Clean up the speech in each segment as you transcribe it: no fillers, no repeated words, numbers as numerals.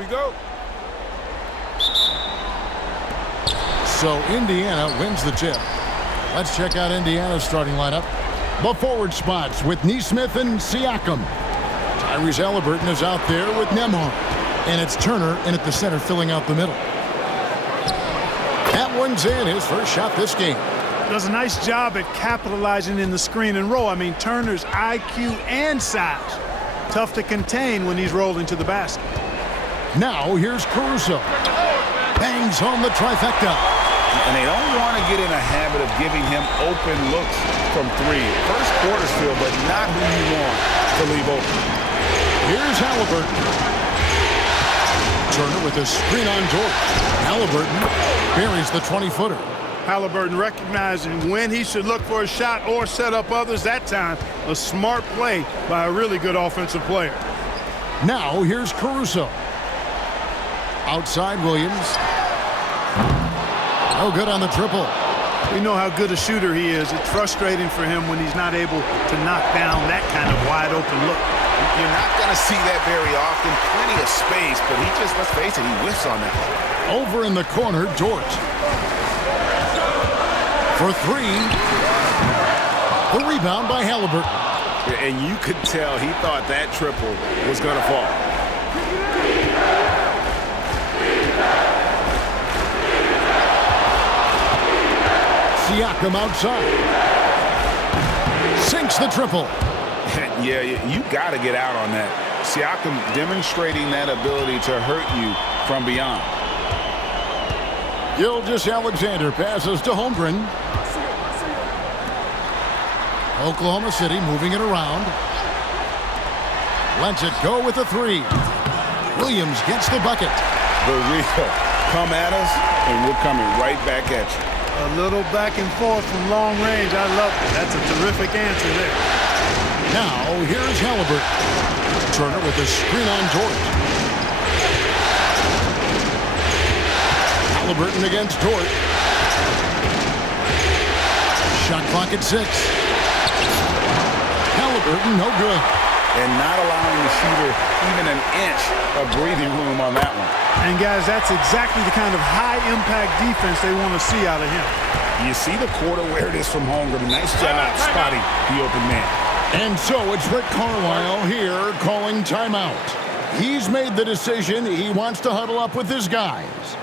we go. So Indiana wins the tip. Let's check out Indiana's starting lineup. The forward spots with Neesmith and Siakam. Tyrese Halliburton is out there with Nembhard. And it's Turner in at the center filling out the middle. That one's in, his first shot this game. Does a nice job at capitalizing in the screen and roll. I mean, Turner's IQ and size. Tough to contain when he's rolling to the basket. Now here's Caruso. Bangs home the trifecta. And they don't want to get in a habit of giving him open looks from three. First quarter's feel, but not who you want to leave open. Here's Halliburton. Turner with a screen on Dort. Halliburton buries the 20-footer. Halliburton recognizing when he should look for a shot or set up others. That time, a smart play by a really good offensive player. Now here's Caruso. Outside Williams. No good on the triple. We know how good a shooter he is. It's frustrating for him when he's not able to knock down that kind of wide open look. You're not going to see that very often. Plenty of space, but he just, let's face it, he whiffs on that one. Over in the corner, Dort. For three. The rebound by Halliburton. And you could tell he thought that triple was going to fall. Siakam outside. Sinks the triple. Yeah, you got to get out on that. Siakam demonstrating that ability to hurt you from beyond. Gilgeous-Alexander passes to Holmgren. Oklahoma City moving it around. Lets it go with a three. Williams gets the bucket. The real. Come at us, and we're coming right back at you. A little back and forth from long range. I love it. That's a terrific answer there. Now, here's Halliburton. Turner with a screen on Dort. Halliburton against Dort. Shot clock at 6. Halliburton, no good. And not allowing the shooter even an inch of breathing room on that one. And, guys, that's exactly the kind of high-impact defense they want to see out of him. You see the court awareness from Holmgren. Nice job spotting the open man. And so it's Rick Carlisle here calling timeout. He's made the decision. He wants to huddle up with his guys.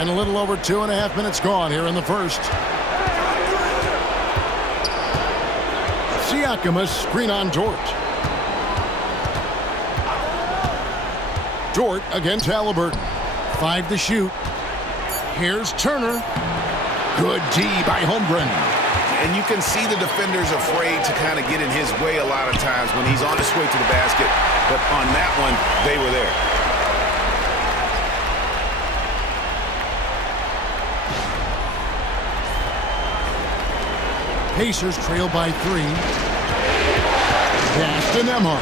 And a little over 2.5 minutes gone here in the first. Siakam, a screen on Dort. Dort against Halliburton. 5 to shoot. Here's Turner. Good D by Holmgren. And you can see the defenders afraid to kind of get in his way a lot of times when he's on his way to the basket. But on that one, they were there. Pacers trail by 3. Pass to Nembhard.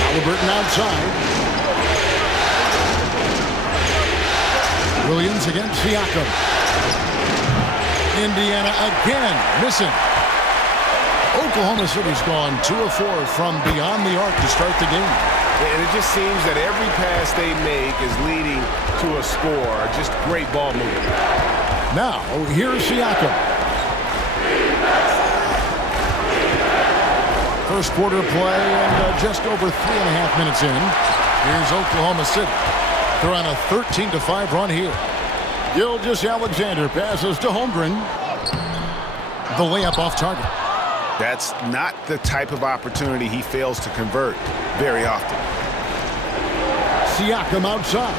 Halliburton outside. Williams against Siakam. Indiana again missing. Oklahoma City's gone 2 of 4 from beyond the arc to start the game. And it just seems that every pass they make is leading to a score. Just great ball movement. Now, here's Siakam. First quarter play and just over 3.5 minutes in. Here's Oklahoma City. They're on a 13-5 run here. Gilgeous-Alexander passes to Holmgren. The layup off target. That's not the type of opportunity he fails to convert very often. Siakam outside.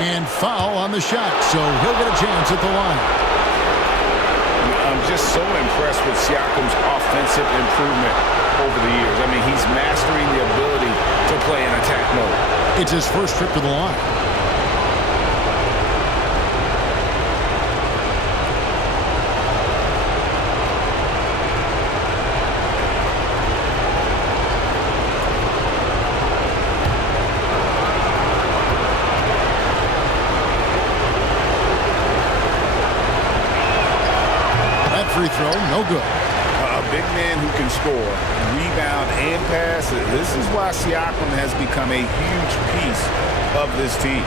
And foul on the shot, so he'll get a chance at the line. I'm just so impressed with Siakam's offensive improvement over the years. I mean, he's mastering the ability to play in attack mode. It's his first trip to the line. Free throw, no good. A big man who can score, rebound, and pass. This is why Siakam has become a huge piece of this team.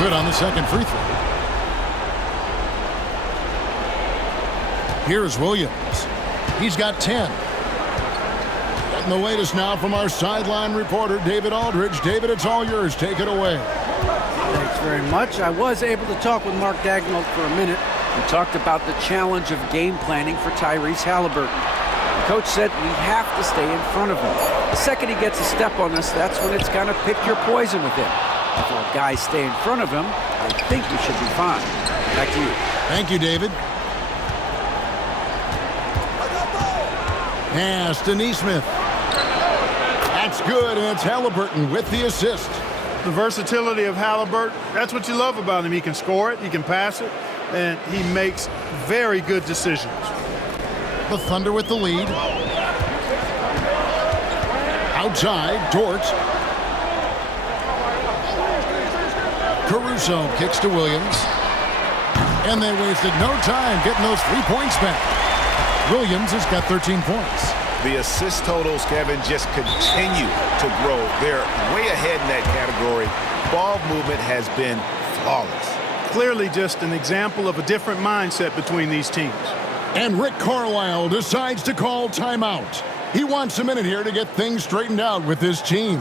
Good on the second free throw. Here's Williams. He's got 10. Getting the latest now from our sideline reporter, David Aldridge. David, it's all yours. Take it away. Thanks very much. I was able to talk with Mark Dagnall for a minute. We talked about the challenge of game planning for Tyrese Halliburton. The coach said we have to stay in front of him. The second he gets a step on us, that's when it's going to pick your poison with him. If our guys stay in front of him, I think we should be fine. Back to you. Thank you, David. Pass to Neesmith. That's good, and it's Halliburton with the assist. The versatility of Halliburton, that's what you love about him. He can score it, he can pass it, and he makes very good decisions. The Thunder with the lead. Outside, Dort. Caruso kicks to Williams. And they wasted no time getting those 3 points back. Williams has got 13 points. The assist totals, Kevin, just continue to grow. They're way ahead in that category. Ball movement has been flawless. Clearly just an example of a different mindset between these teams. And Rick Carlisle decides to call timeout. He wants a minute here to get things straightened out with his team.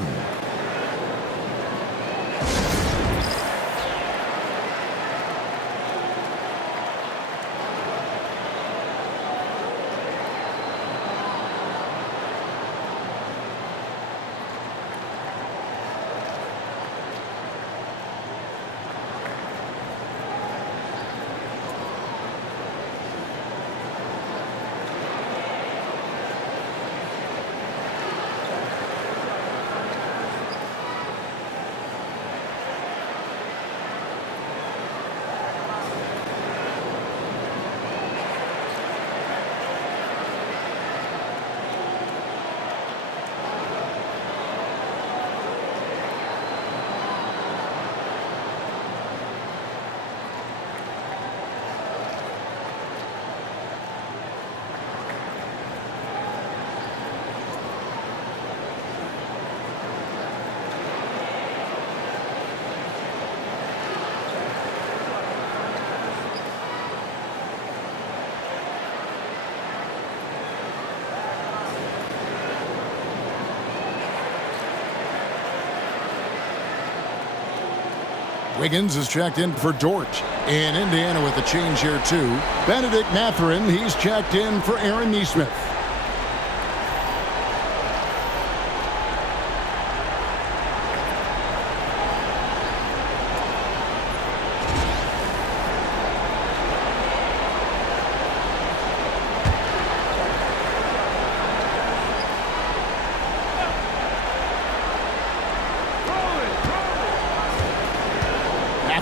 Wiggins is checked in for Dort. And Indiana with a change here, too. Benedict Mathurin, he's checked in for Aaron Nesmith.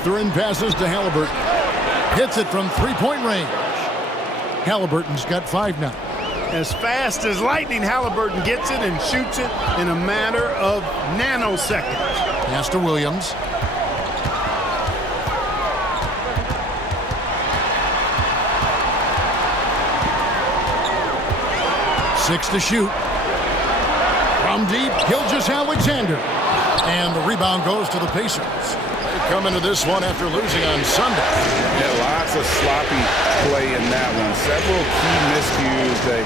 Mathurin passes to Halliburton. Hits it from three-point range. Halliburton's got 5 now. As fast as lightning, Halliburton gets it and shoots it in a matter of nanoseconds. Pass to Williams. Six to shoot. From deep, Gilgeous-Alexander. And the rebound goes to the Pacers. They come into this one after losing on Sunday. Yeah, lots of sloppy play in that one. Several key miscues. They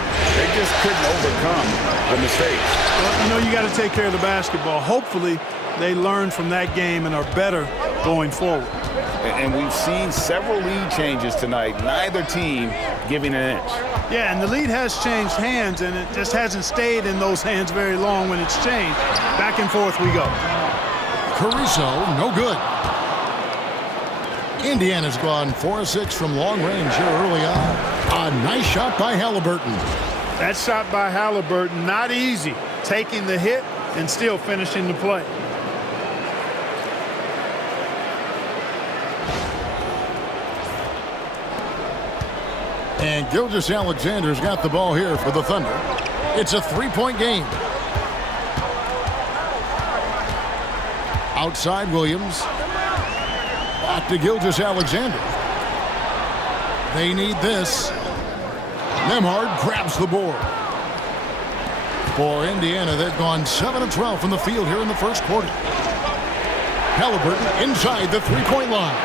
just couldn't overcome the mistakes. Well, you know, you got to take care of the basketball. Hopefully, they learn from that game and are better going forward. And we've seen several lead changes tonight. Neither team giving an inch. Yeah, and the lead has changed hands, and it just hasn't stayed in those hands very long when it's changed. Back and forth we go. Caruso, no good. Indiana's gone 4-6 from long range here early on. A nice shot by Halliburton. That shot by Halliburton, not easy. Taking the hit and still finishing the play. And Gilgeous-Alexander's got the ball here for the Thunder. It's a 3-point game. Outside Williams. Back to Gilgeous-Alexander. They need this. Nembhard grabs the board. For Indiana, they've gone 7 of 12 from the field here in the first quarter. Halliburton inside the three-point line.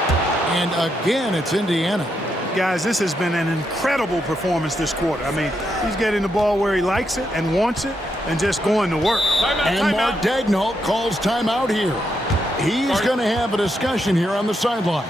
And again, it's Indiana. Guys, this has been an incredible performance this quarter. I mean, he's getting the ball where he likes it and wants it and just going to work. And Mark Daigneault calls timeout here. He's going to have a discussion here on the sideline.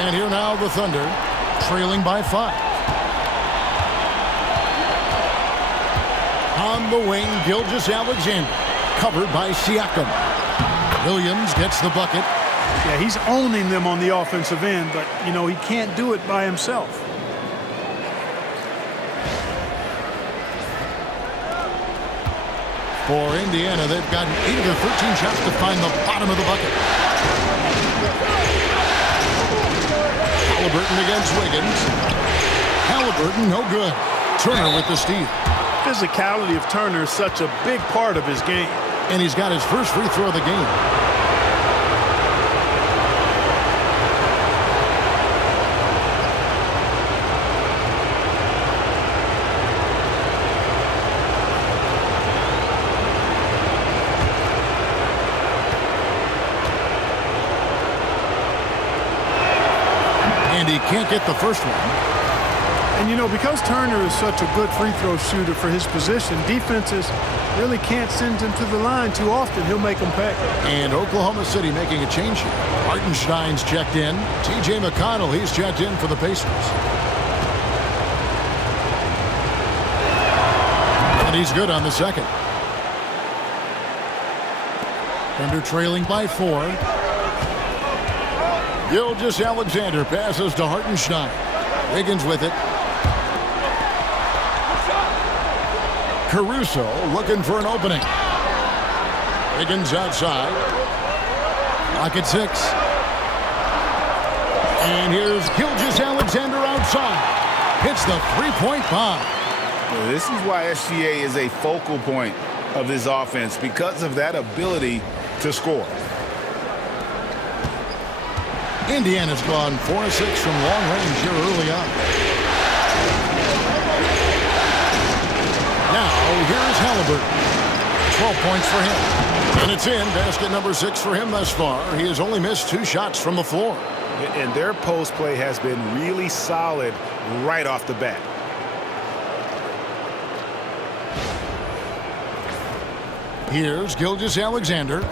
And here now the Thunder, trailing by 5. On the wing, Gilgeous-Alexander, covered by Siakam. Williams gets the bucket. Yeah, he's owning them on the offensive end, but, you know, he can't do it by himself. For Indiana, they've gotten 8 of their 13 shots to find the bottom of the bucket. Halliburton against Wiggins. Halliburton, no good. Turner with the steal. physicality of Turner is such a big part of his game. And he's got his first free throw of the game. And he can't get the first one. And, you know, because Turner is such a good free throw shooter for his position, defenses really can't send him to the line too often. He'll make them pay. And Oklahoma City making a change here. Hartenstein's checked in. T.J. McConnell, he's checked in for the Pacers. And he's good on the second. Thunder trailing by 4. Gilgeous-Alexander passes to Hartenstein. Wiggins with it. Caruso looking for an opening. Wiggins outside. Lock at 6. And here's Gilgeous-Alexander outside. Hits the three-point bomb. Well, this is why SGA is a focal point of this offense, because of that ability to score. Indiana's gone 4 of 6 from long range here early on. Now, here's Halliburton. 12 points for him. And it's in. Basket number 6 for him thus far. He has only missed 2 shots from the floor. And their post play has been really solid right off the bat. Here's Gilgeous-Alexander.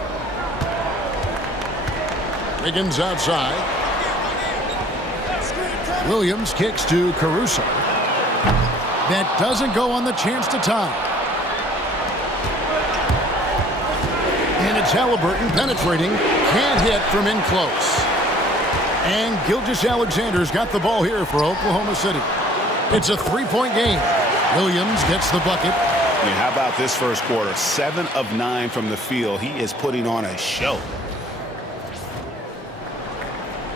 Wiggins outside. Williams kicks to Caruso. That doesn't go on the chance to tie. And it's Halliburton penetrating. Can't hit from in close. And Gilgeous-Alexander's got the ball here for Oklahoma City. It's a 3-point game. Williams gets the bucket. And how about this first quarter? 7 of 9 from the field. He is putting on a show.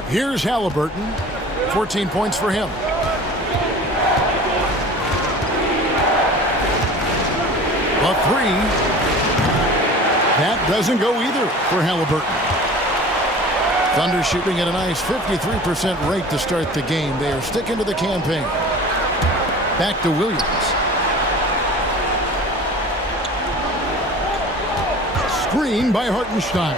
Here's Halliburton. 14 points for him. A 3. That doesn't go either for Halliburton. Thunder shooting at a nice 53% rate to start the game. They are sticking to the campaign. Back to Williams. Screen by Hartenstein.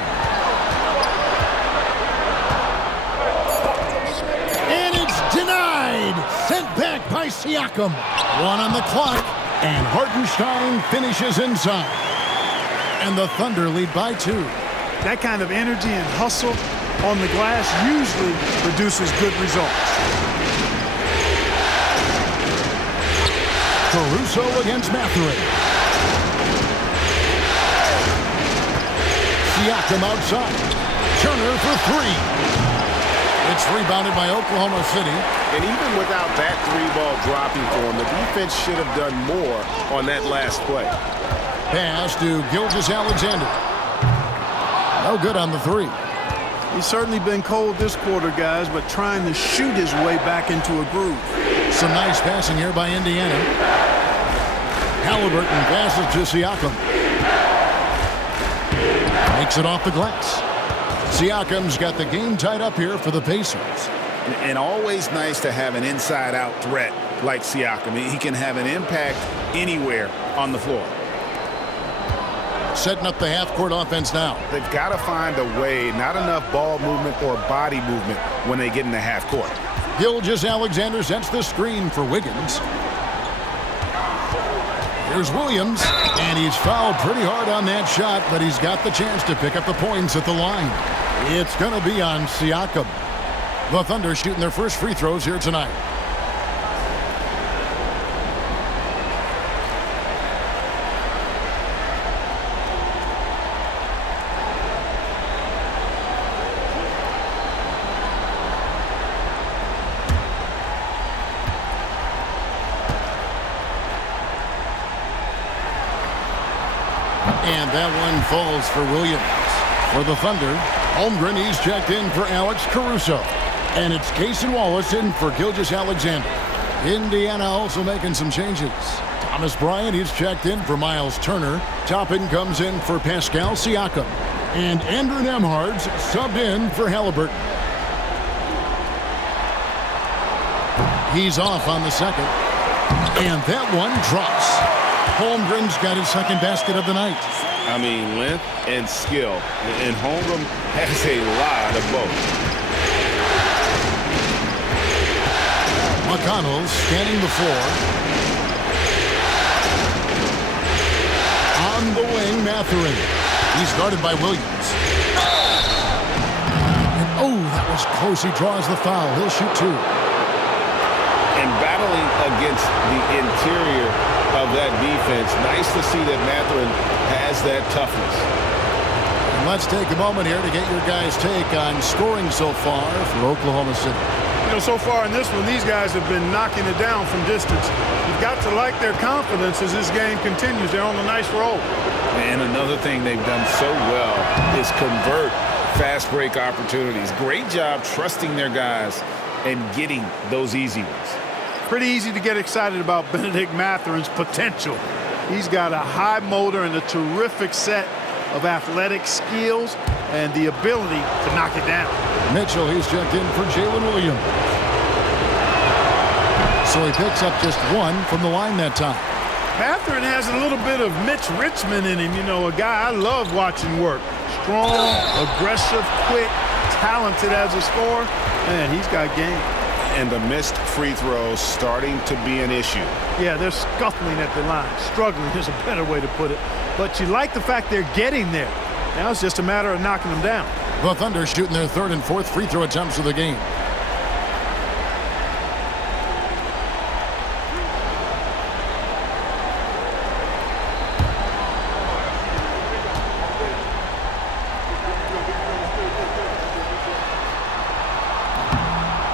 And it's denied. Sent back by Siakam. 1 on the clock. And Hartenstein finishes inside. And the Thunder lead by 2. That kind of energy and hustle on the glass usually produces good results. Caruso against Mathurin. Siakam outside. Turner for 3. It's rebounded by Oklahoma City. And even without that 3-ball dropping for him, the defense should have done more on that last play. Pass to Gilgeous-Alexander. No good on the 3. He's certainly been cold this quarter, guys, but trying to shoot his way back into a groove. Some nice passing here by Indiana. Halliburton passes to Siakam. Makes it off the glass. Siakam's got the game tied up here for the Pacers. And always nice to have an inside-out threat like Siakam. He can have an impact anywhere on the floor. Setting up the half-court offense now. They've got to find a way, not enough ball movement or body movement when they get in the half-court. Gilgeous-Alexander sets the screen for Wiggins. Here's Williams, and he's fouled pretty hard on that shot, but he's got the chance to pick up the points at the line. It's going to be on Siakam. The Thunder shooting their first free throws here tonight. And that one falls for Williams. For the Thunder, Holmgren, he's checked in for Alex Caruso. And it's Cason Wallace in for Gilgeous-Alexander. Indiana also making some changes. Thomas Bryant, he's checked in for Miles Turner. Toppin comes in for Pascal Siakam. And Andrew Nembhard's subbed in for Halliburton. He's off on the second. And that one drops. Holmgren's got his second basket of the night. I mean, length and skill. And Holmgren has a lot of both. McConnell scanning the floor. On the wing, Mathurin. He's guarded by Williams. And oh, that was close. He draws the foul. He'll shoot two. And battling against the interior of that defense, nice to see that Mathurin has that toughness. And let's take a moment here to get your guys' take on scoring so far for Oklahoma City. You know, so far in this one, these guys have been knocking it down from distance. You've got to like their confidence as this game continues. They're on a nice roll. And another thing they've done so well is convert fast break opportunities. Great job trusting their guys and getting those easy ones. Pretty easy to get excited about Benedict Mathurin's potential. He's got a high motor and a terrific set of athletic skills and the ability to knock it down. Mitchell, he's checked in for Jalen Williams. So he picks up just one from the line that time. Mathurin has a little bit of Mitch Richmond in him. You know, a guy I love watching work. Strong, aggressive, quick, talented as a scorer. Man, he's got game. And the missed free throws starting to be an issue. Yeah, they're scuffling at the line. Struggling is a better way to put it. But you like the fact they're getting there. Now it's just a matter of knocking them down. The Thunder shooting their third and fourth free throw attempts of the game.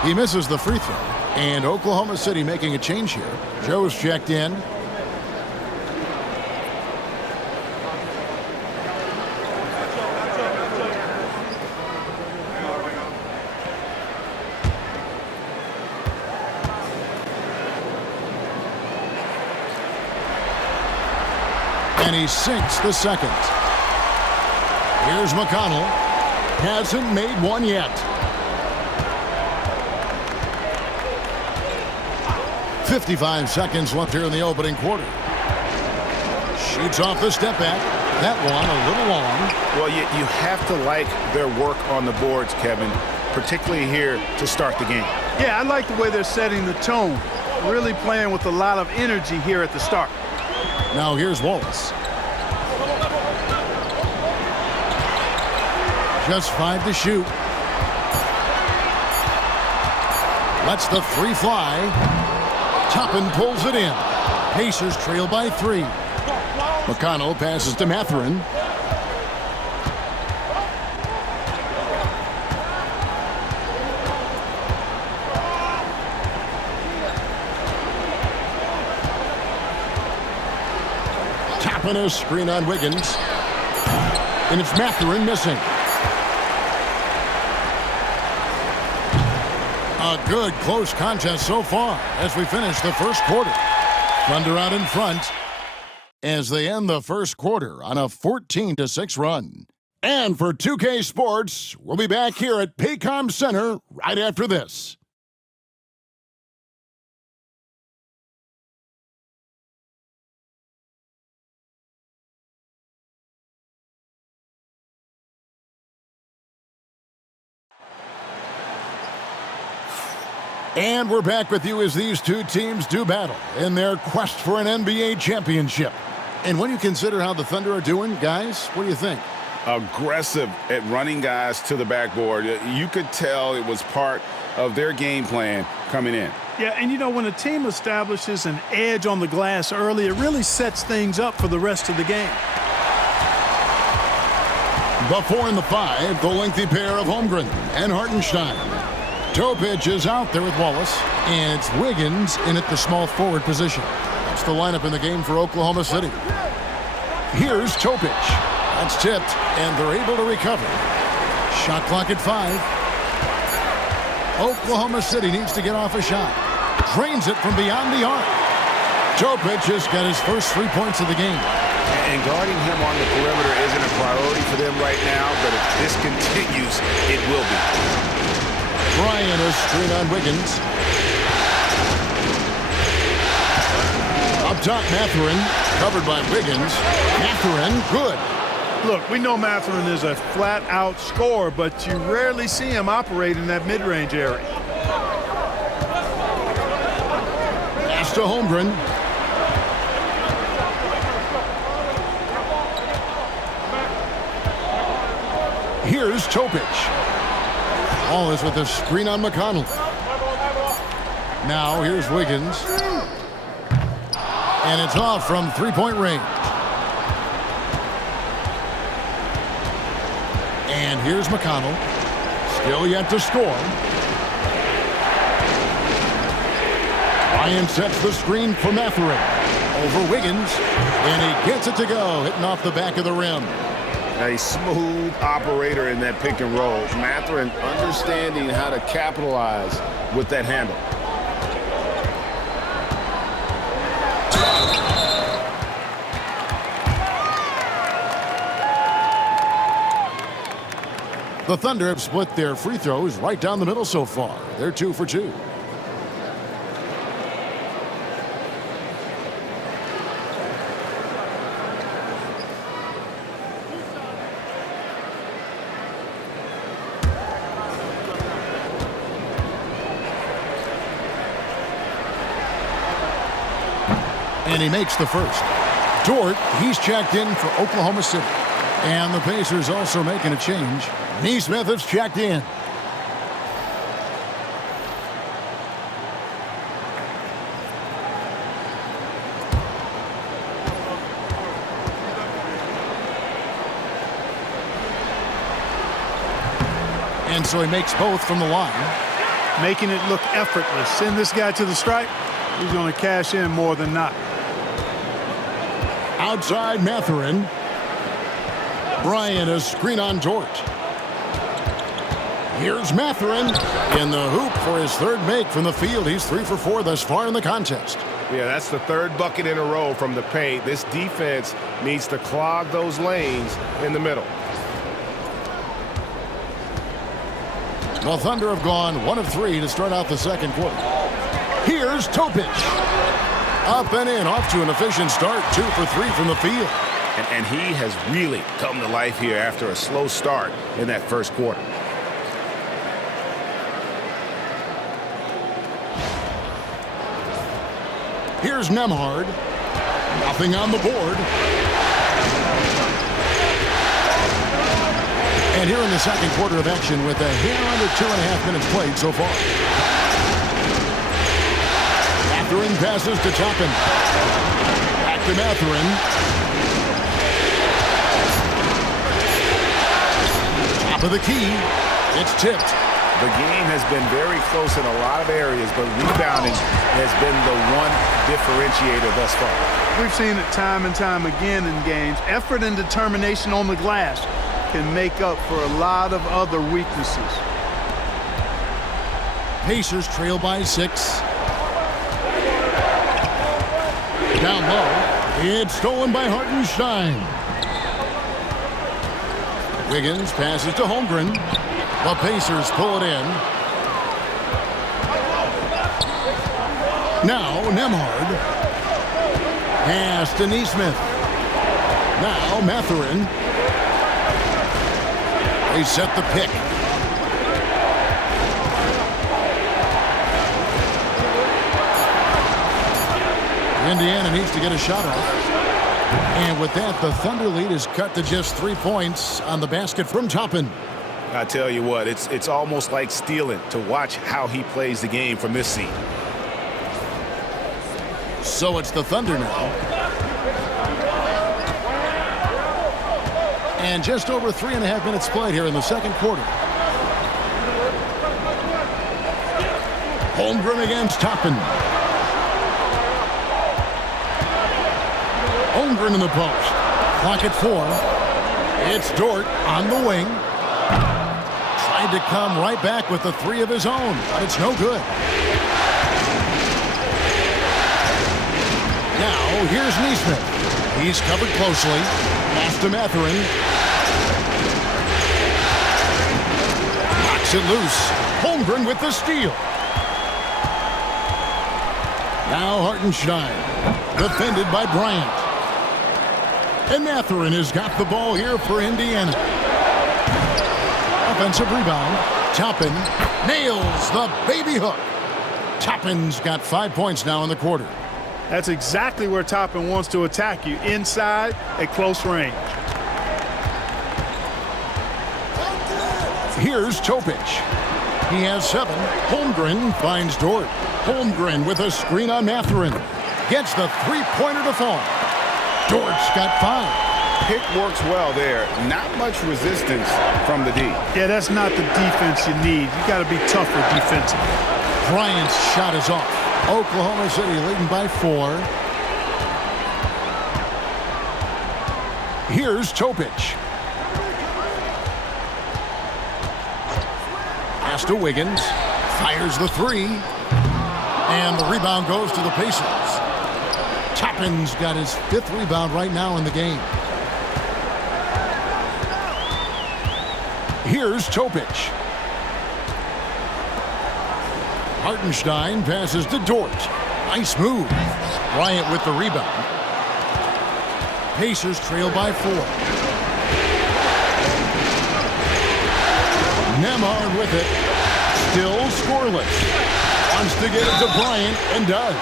He misses the free throw. And Oklahoma City making a change here. Joe's checked in. And he sinks the second. Here's McConnell. Hasn't made one yet. 55 seconds left here in the opening quarter. Shoots off the step back. That one a little long. Well, you have to like their work on the boards, Kevin, particularly here to start the game. Yeah, I like the way they're setting the tone. Really playing with a lot of energy here at the start. Now here's Wallace. Just 5 to shoot. Lets the three fly. Toppin pulls it in. Pacers trail by 3. McConnell passes to Mathurin. Toppin a screen on Wiggins. And it's Mathurin missing. A good close contest so far as we finish the first quarter. Thunder out in front as they end the first quarter on a 14-6 run. And for 2K Sports, we'll be back here at Paycom Center right after this. And we're back with you as these two teams do battle in their quest for an NBA championship. And when you consider how the Thunder are doing, guys, what do you think? Aggressive at running guys to the backboard. You could tell it was part of their game plan coming in. Yeah, and you know, when a team establishes an edge on the glass early, it really sets things up for the rest of the game. The 4 and the 5, the lengthy pair of Holmgren and Hartenstein. Topic is out there with Wallace, and it's Wiggins in at the small forward position. That's the lineup in the game for Oklahoma City. Here's Topic. That's tipped, and they're able to recover. Shot clock at 5. Oklahoma City needs to get off a shot. drains it from beyond the arc. Topic just got his first 3 points of the game. And guarding him on the perimeter isn't a priority for them right now, but if this continues, it will be. Bryant, a screen on Wiggins. Up top, Mathurin, covered by Wiggins. Mathurin, good. Look, we know Mathurin is a flat-out scorer, but you rarely see him operate in that mid-range area. Pass to Holmgren. Here's Topic. Ball is with a screen on McConnell. Now here's Wiggins. And it's off from three-point range. And here's McConnell. Still yet to score. Bryant sets the screen for Mathurin. Over Wiggins. And he gets it to go, hitting off the back of the rim. A smooth operator in that pick and roll. Mathurin understanding how to capitalize with that handle. The Thunder have split their free throws right down the middle so far. They're 2 for 2. And he makes the first. Dort, he's checked in for Oklahoma City. And the Pacers also making a change. Nesmith has checked in. And so he makes both from the line. Making it look effortless. Send this guy to the stripe. He's going to cash in more than not. Outside Mathurin. Bryant, a screen on Dort. Here's Mathurin in the hoop for his third make from the field. He's 3 for 4 thus far in the contest. Yeah, that's the third bucket in a row from the paint. This defense needs to clog those lanes in the middle. The Thunder have gone 1 of 3 to start out the second quarter. Here's Topic. Up and in, off to an efficient start. 2 for 3 from the field. And he has really come to life here after a slow start in that first quarter. Here's Nembhard. Nothing on the board. And here in the second quarter of action with a hair under 2.5 minutes played so far. Mathurin passes to Toppin. Back to Mathurin. Top of the key. It's tipped. The game has been very close in a lot of areas, but rebounding has been the one differentiator thus far. We've seen it time and time again in games. Effort and determination on the glass can make up for a lot of other weaknesses. Pacers trail by 6. Down low. It's stolen by Hartenstein. Wiggins passes to Holmgren. The Pacers pull it in. Now Nembhard. Pass to Nesmith. Now Mathurin. They set the pick. Indiana needs to get a shot off. And with that, the Thunder lead is cut to just 3 points on the basket from Toppin. I tell you what, it's almost like stealing to watch how he plays the game from this seat. So it's the Thunder now. And just over 3.5 minutes played here in the second quarter. Holmgren against Toppin. Holmgren in the post. Clock at 4. It's Dort on the wing. Tried to come right back with the 3 of his own, but it's no good. Now, here's Neesmith. He's covered closely. Pass to Mathurin. Knocks it loose. Holmgren with the steal. Now Hartenstein. Defended by Bryant. And Mathurin has got the ball here for Indiana. Offensive rebound. Toppin nails the baby hook. Toppin's got 5 points now in the quarter. That's exactly where Toppin wants to attack you, inside at close range. Here's Topic. He has 7. Holmgren finds Dort. Holmgren with a screen on Mathurin. Gets the three-pointer to fall. Dort's got 5. Pick works well there. Not much resistance from the D. Yeah, that's not the defense you need. You got to be tougher defensively. Bryant's shot is off. Oklahoma City leading by 4. Here's Topic. Pass to Wiggins. Fires the 3. And the rebound goes to the Pacers. Toppin's got his 5th rebound right now in the game. Here's Topic. Hartenstein passes to Dort. Nice move. Bryant with the rebound. Pacers trail by 4. Nembhard with it. Still scoreless. Wants to get it to Bryant and does.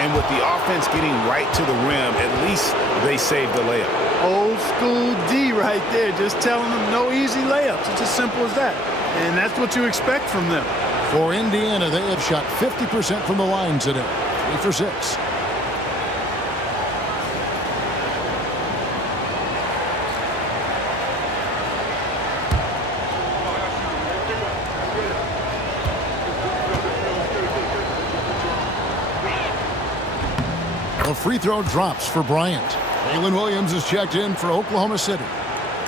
And with the offense getting right to the rim, at least they saved the layup. Old school D right there, just telling them no easy layups. It's as simple as that. And that's what you expect from them. For Indiana, they have shot 50% from the line today. 3 for 6. The free throw drops for Bryant. Jalen Williams is checked in for Oklahoma City.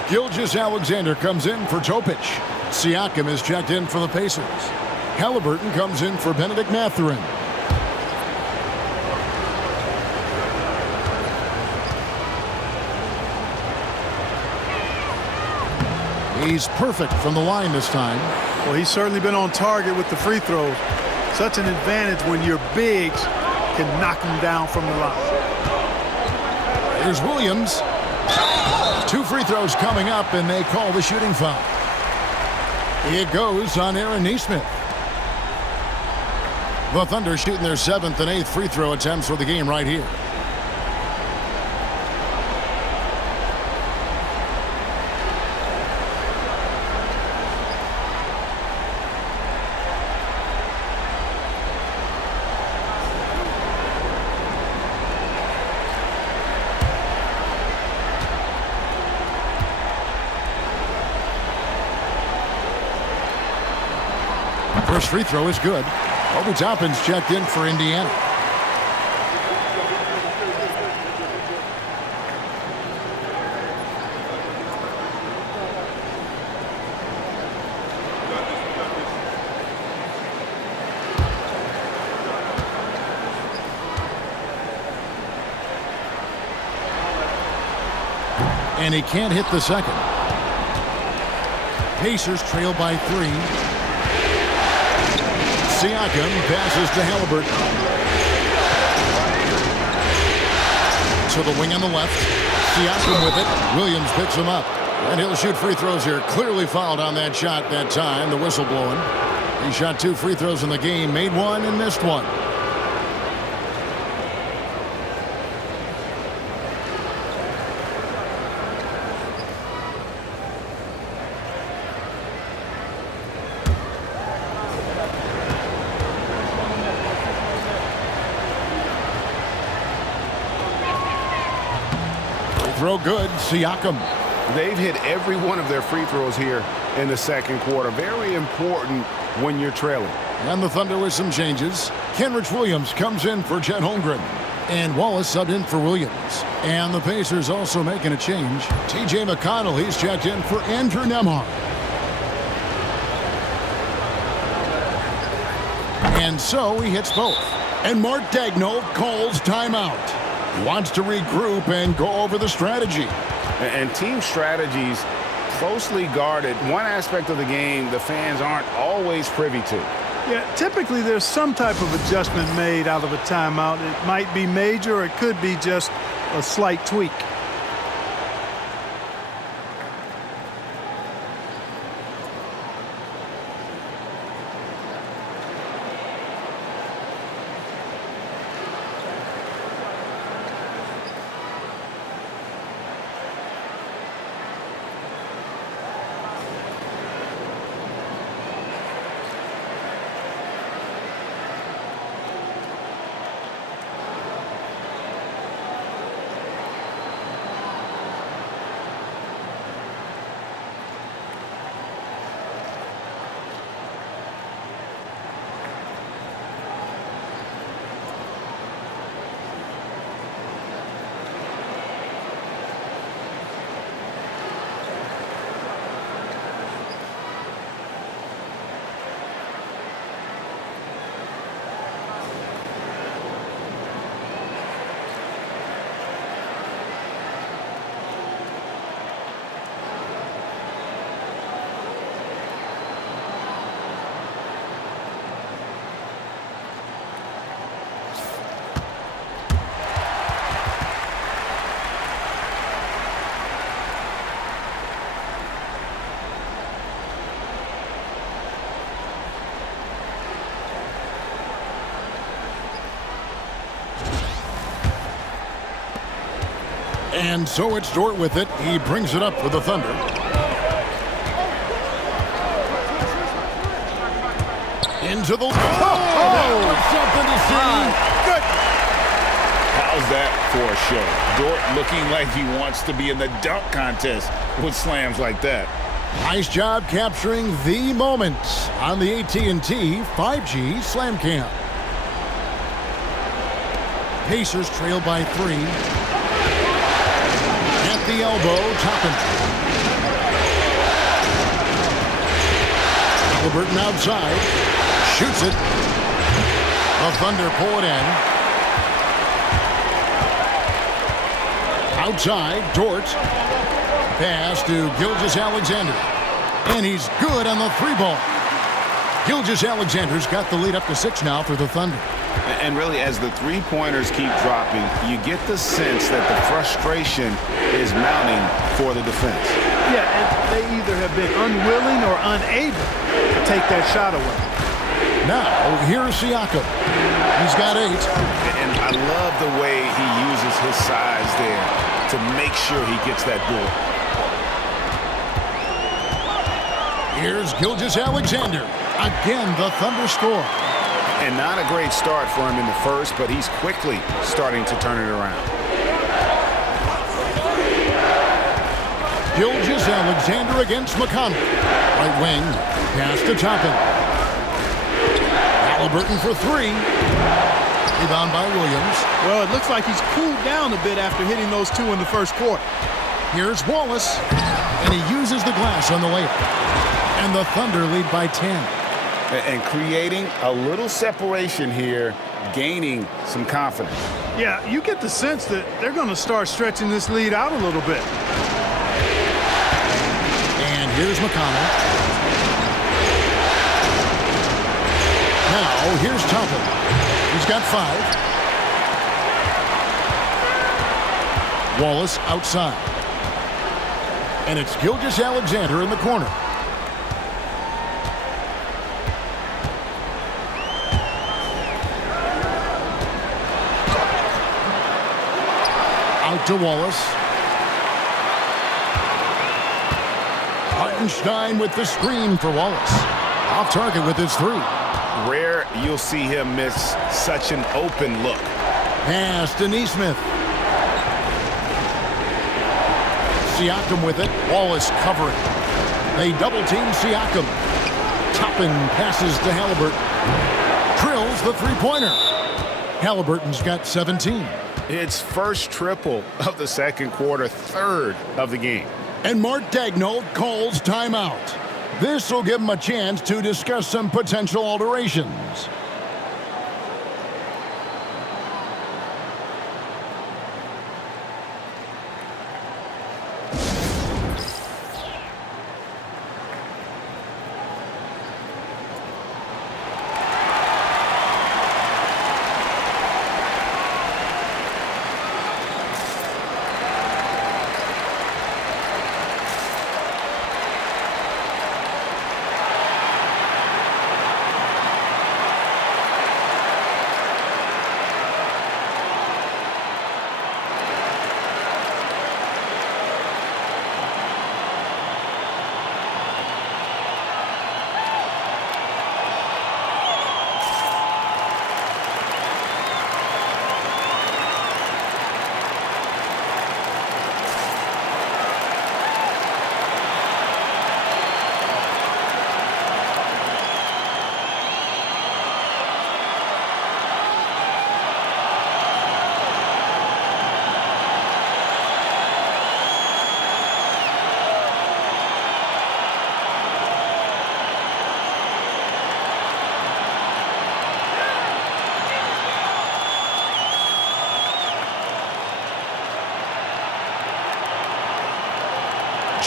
Gilgeous-Alexander comes in for Topic. Siakam is checked in for the Pacers. Halliburton comes in for Benedict Mathurin. He's perfect from the line this time. Well, he's certainly been on target with the free throws. Such an advantage when your bigs can knock him down from the line. Here's Williams. 2 free throws coming up, and they call the shooting foul. It goes on Aaron Neesmith. The Thunder shooting their 7th and 8th free throw attempts for the game right here. First free throw is good. Obi Toppin's checked in for Indiana. And he can't hit the second. Pacers trail by 3. Siakam passes to Halliburton. To the wing on the left. Siakam with it. Williams picks him up. And he'll shoot free throws here. Clearly fouled on that shot that time. The whistle blowing. He shot 2 free throws in the game. Made 1 and missed 1. Throw good. Siakam. They've hit every one of their free throws here in the second quarter. Very important when you're trailing. And the Thunder with some changes. Kenrich Williams comes in for Chet Holmgren. And Wallace subbed in for Williams. And the Pacers also making a change. T.J. McConnell, he's checked in for Andrew Nembhard. And so he hits both. And Mark Daigneault calls timeout. He wants to regroup and go over the strategy. And team strategies closely guarded. One aspect of the game the fans aren't always privy to. Yeah, typically there's some type of adjustment made out of a timeout. It might be major or it could be just a slight tweak. And so it's Dort with it. He brings it up for the Thunder. Into the... That was something to see. Good. How's that for a show? Dort looking like he wants to be in the dunk contest with slams like that. Nice job capturing the moments on the AT&T 5G Slam Cam. Pacers trail by 3. At the elbow, Toppin. Halliburton outside. Shoots it. The Thunder pull it in. Outside, Dort. Pass to Gilgeous-Alexander. And he's good on the 3-ball. Gilgeous-Alexander's got the lead up to 6 now for the Thunder. And really, as the three-pointers keep dropping, you get the sense that the frustration is mounting for the defense. Yeah, and they either have been unwilling or unable to take that shot away. Now, here's Siakam. He's got 8. And I love the way he uses his size there to make sure he gets that board. Here's Gilgeous-Alexander. Again, the Thunder score. And not a great start for him in the first, but he's quickly starting to turn it around. Gilgeous-Alexander against McConnell. Right wing, pass to Toppin. Halliburton for 3. Rebound by Williams. Well, it looks like he's cooled down a bit after hitting those 2 in the first quarter. Here's Wallace, and he uses the glass on the layup. And the Thunder lead by 10. And creating a little separation here, gaining some confidence. Yeah, you get the sense that they're going to start stretching this lead out a little bit. And here's McConnell. Now, here's Toppin. He's got 5. Wallace outside. And it's Gilgeous-Alexander in the corner. Out to Wallace. Hartenstein with the screen for Wallace. Off target with his 3. Rare you'll see him miss such an open look. Pass to Nesmith. Siakam with it. Wallace covering. They double-team Siakam. Toppin passes to Halliburton. Drills the 3-pointer. Halliburton's got 17. It's first triple of the second quarter, 3rd of the game. And Mark Daigneault calls timeout. This will give him a chance to discuss some potential alterations.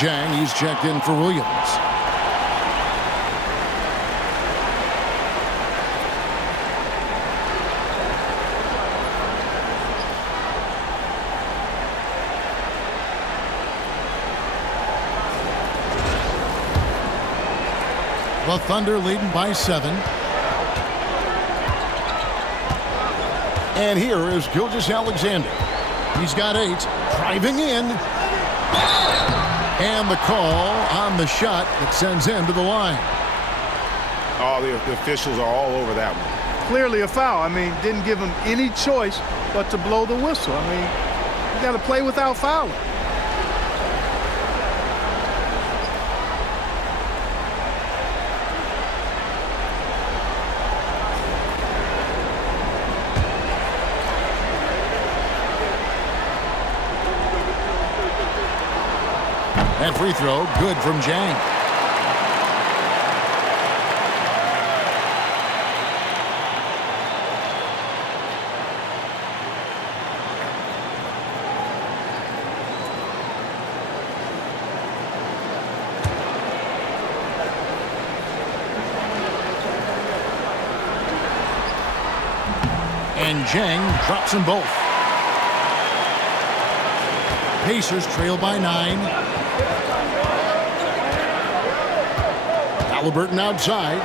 Jang, he's checked in for Williams. The Thunder leading by 7. And here is Gilgeous-Alexander. He's got 8. Driving in. And the call on the shot that sends him to the line. Oh, the officials are all over that one. Clearly a foul. I mean, didn't give him any choice but to blow the whistle. I mean, you got to play without fouling. That free throw, good from Jang. And Jang drops them both. Pacers trail by 9. Halliburton outside.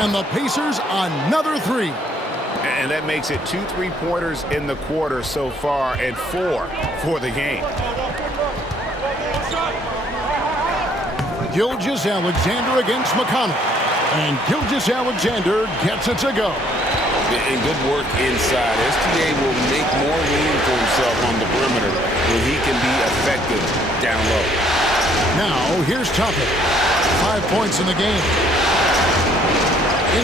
And the Pacers another 3. And that makes it 2 3-pointers in the quarter so far and 4 for the game. Gilgeous-Alexander against McConnell. And Gilgeous-Alexander gets it to go. And good work inside. SGA will make more room for himself on the perimeter where he can be effective down low. Now, here's Toppin. 5 points in the game.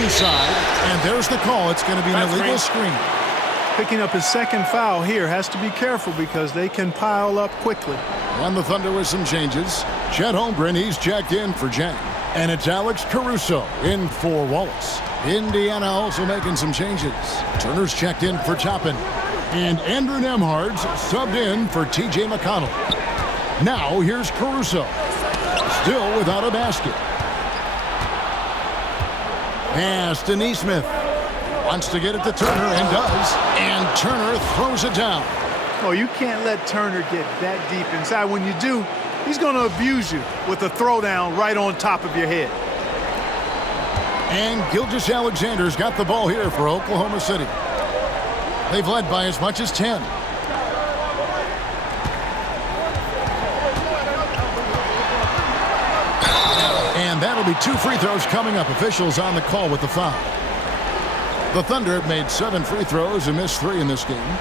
Inside, and there's the call. It's going to be an illegal screen. Picking up his second foul here. Has to be careful because they can pile up quickly. And the Thunder with some changes. Chet Holmgren, he's checked in for Jang. And it's Alex Caruso in for Wallace. Indiana also making some changes. Turner's checked in for Toppin. And Andrew Nembhard's subbed in for T.J. McConnell. Now here's Caruso. Still without a basket. Pass to Neesmith. Wants to get it to Turner and does. And Turner throws it down. Oh, you can't let Turner get that deep inside. When you do, he's going to abuse you with a throwdown right on top of your head. And Gilgeous-Alexander's got the ball here for Oklahoma City. They've led by as much as 10. And that'll be 2 free throws coming up. Officials on the call with the foul. The Thunder have made 7 free throws and missed 3 in this game.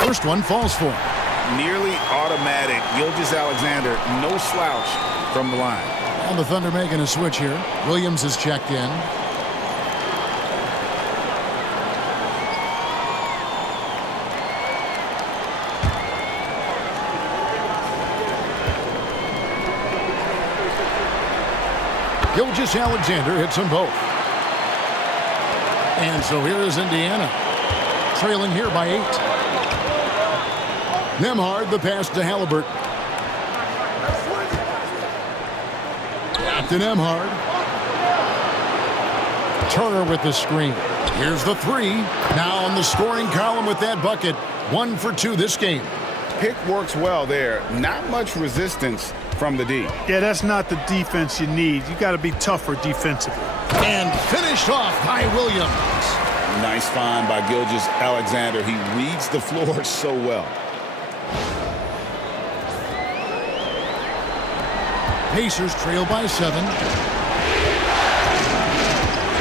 First one falls for him. Nearly automatic. Gilgeous-Alexander, no slouch from the line. And the Thunder making a switch here. Williams is checked in. Gilgeous-Alexander hits them both. And so here is Indiana, trailing here by 8. Nembhard, the pass to Halliburton. Back to Nembhard. Turner with the screen. Here's the 3. Now on the scoring column with that bucket. 1 for 2 this game. Pick works well there. Not much resistance from the D. Yeah, that's not the defense you need. You got to be tougher defensively. And finished off by Williams. Nice find by Gilgeous-Alexander. He reads the floor so well. Pacers trail by 7.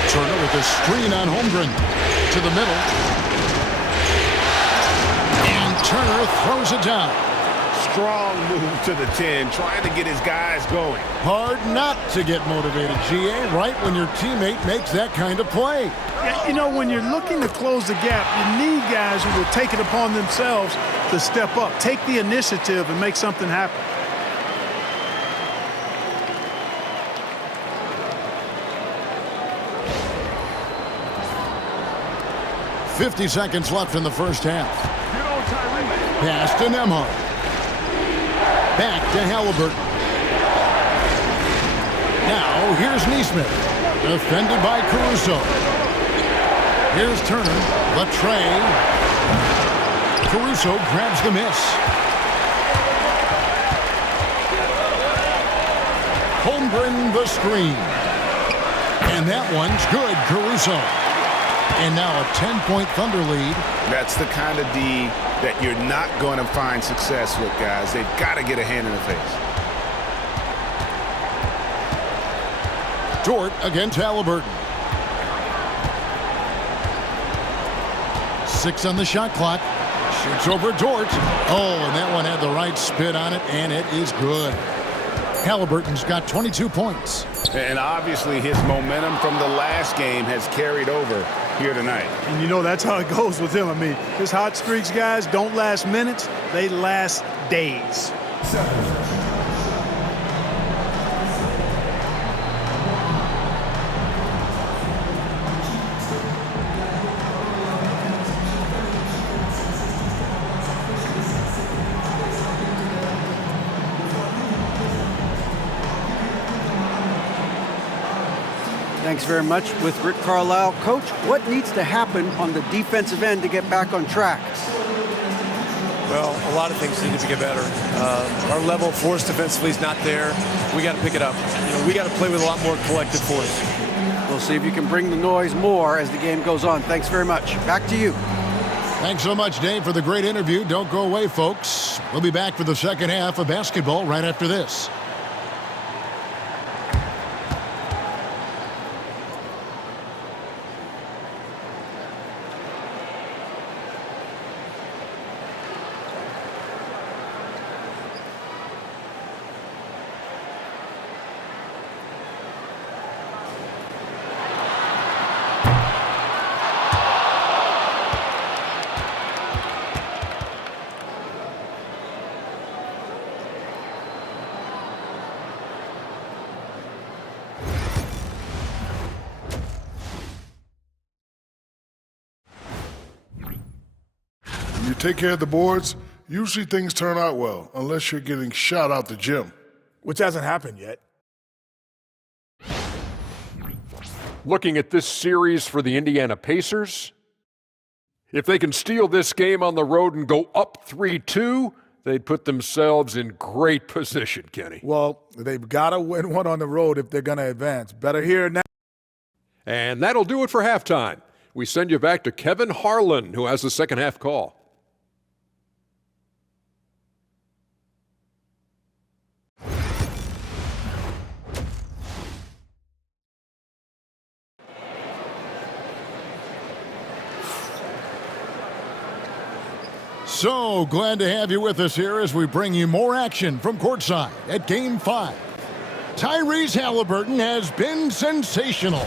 Turner with a screen on Holmgren to the middle. And Turner throws it down. Strong move to the 10, trying to get his guys going. Hard not to get motivated, GA, right when your teammate makes that kind of play. Yeah, you know, when you're looking to close the gap, you need guys who will take it upon themselves to step up, take the initiative, and make something happen. .50 seconds left in the first half. Pass to Nembhard. Back to Halliburton. Now here's Neesmith. Defended by Caruso. Here's Turner. The tray. Caruso grabs the miss. Holmgren the screen. And that one's good, Caruso. And now a 10-point Thunder lead. That's the kind of D that you're not going to find success with, guys. They've got to get a hand in the face. Dort against Halliburton. 6 on the shot clock. Shoots over Dort. Oh, and that one had the right spin on it, and it is good. Halliburton's got 22 points. And obviously his momentum from the last game has carried over here tonight. And you know that's how it goes with him. I mean, his hot streaks, guys, don't last minutes. They last days. Thanks very much with Rick Carlisle. Coach, what needs to happen on the defensive end to get back on track? Well, a lot of things need to get better. Our level of force defensively is not there. We got to pick it up. You know, we got to play with a lot more collective force. We'll see if you can bring the noise more as the game goes on. Thanks very much. Back to you. Thanks so much, Dave, for the great interview. Don't go away, folks. We'll be back for the second half of basketball right after this. You take care of the boards, usually things turn out well, unless you're getting shot out the gym. Which hasn't happened yet. Looking at this series for the Indiana Pacers, if they can steal this game on the road and go up 3-2, they'd put themselves in great position, Kenny. Well, they've got to win one on the road if they're going to advance. Better here now. And that'll do it for halftime. We send you back to Kevin Harlan, who has the second half call. So glad to have you with us here as we bring you more action from courtside at Game 5. Tyrese Halliburton has been sensational.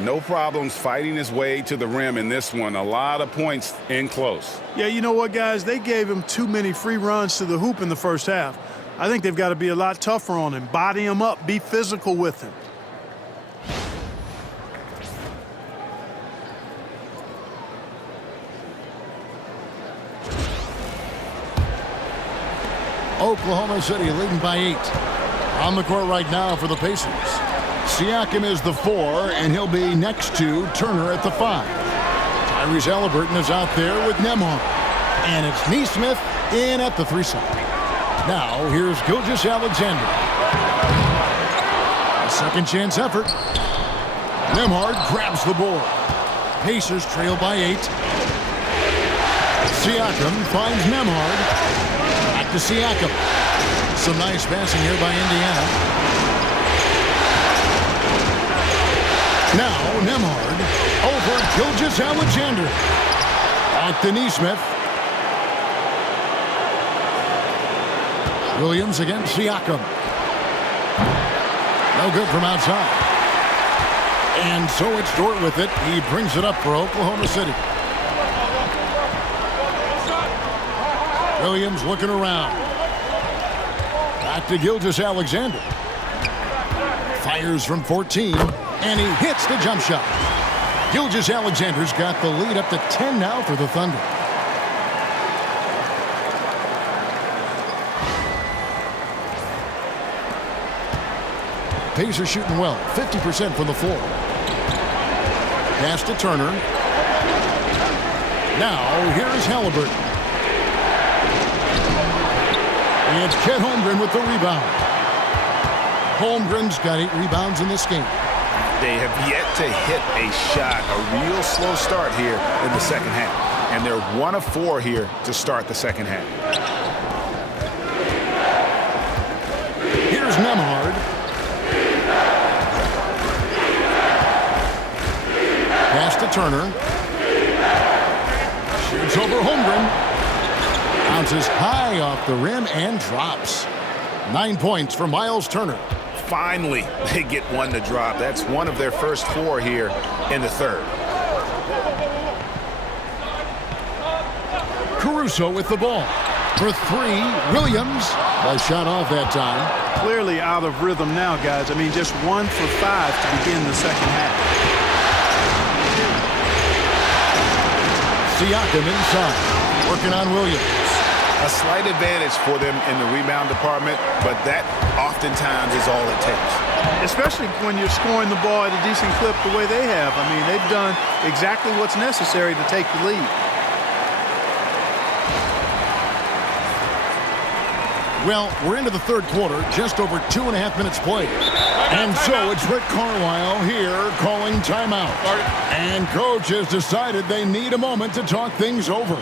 No problems fighting his way to the rim in this one. A lot of points in close. Yeah, you know what, guys? They gave him too many free runs to the hoop in the first half. I think they've got to be a lot tougher on him. Body him up. Be physical with him. Oklahoma City leading by 8. On the court right now for the Pacers. Siakam is the 4, and he'll be next to Turner at the 5. Tyrese Halliburton is out there with Nembhard. And it's Neesmith in at the 3 side. Now, here's Gilgeous-Alexander. A second chance effort. Nembhard grabs the board. Pacers trail by 8. Siakam finds Nembhard. To Siakam. Some nice passing here by Indiana. Now Nembhard over Gilgeous-Alexander. Back to Neesmith. Williams against Siakam. No good from outside. And so it's Dort with it. He brings it up for Oklahoma City. Williams looking around. Back to Gilgeous-Alexander. Fires from 14, and he hits the jump shot. Gilgeous-Alexander's got the lead up to 10 now for the Thunder. Pacers shooting well, 50% from the floor. Pass to Turner. Now, here's Halliburton. It's Chet Holmgren with the rebound. Holmgren's got 8 rebounds in this game. They have yet to hit a shot, a real slow start here in the second half. And they're 1 of 4 here to start the second half. Here's Nembhard. Pass to Turner. Shoots over Holmgren. Bounces high off the rim and drops. 9 points for Miles Turner. Finally, they get one to drop. That's one of their first 4 here in the third. Caruso with the ball. For 3, Williams. A shot off that time. Clearly out of rhythm now, guys. I mean, just 1 for 5 to begin the second half. Siakam inside. Working on Williams. A slight advantage for them in the rebound department, but that oftentimes is all it takes. Especially when you're scoring the ball at a decent clip the way they have. I mean, they've done exactly what's necessary to take the lead. Well, we're into the third quarter, just over 2.5 minutes played. And so it's Rick Carlisle here calling timeout. And coach has decided they need a moment to talk things over.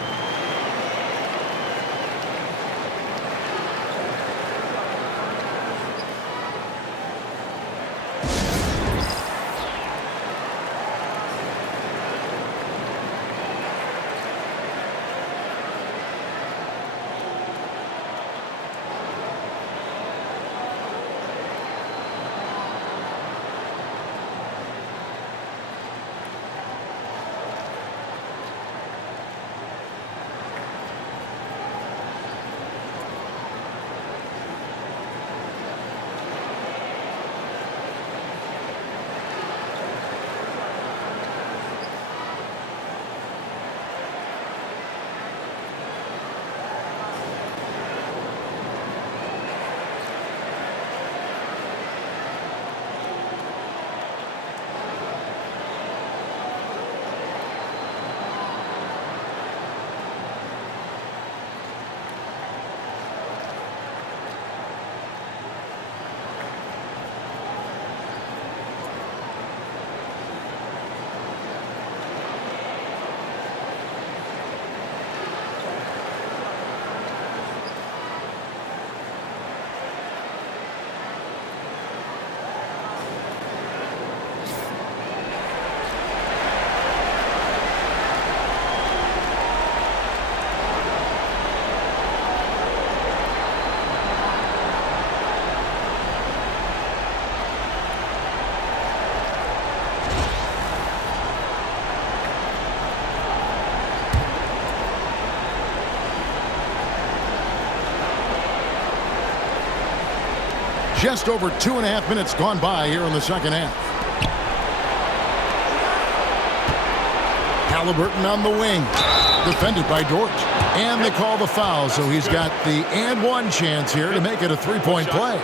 Just over 2.5 minutes gone by here in the second half. Halliburton on the wing. Defended by Dort. And they call the foul, so he's got the and one chance here to make it a 3-point play.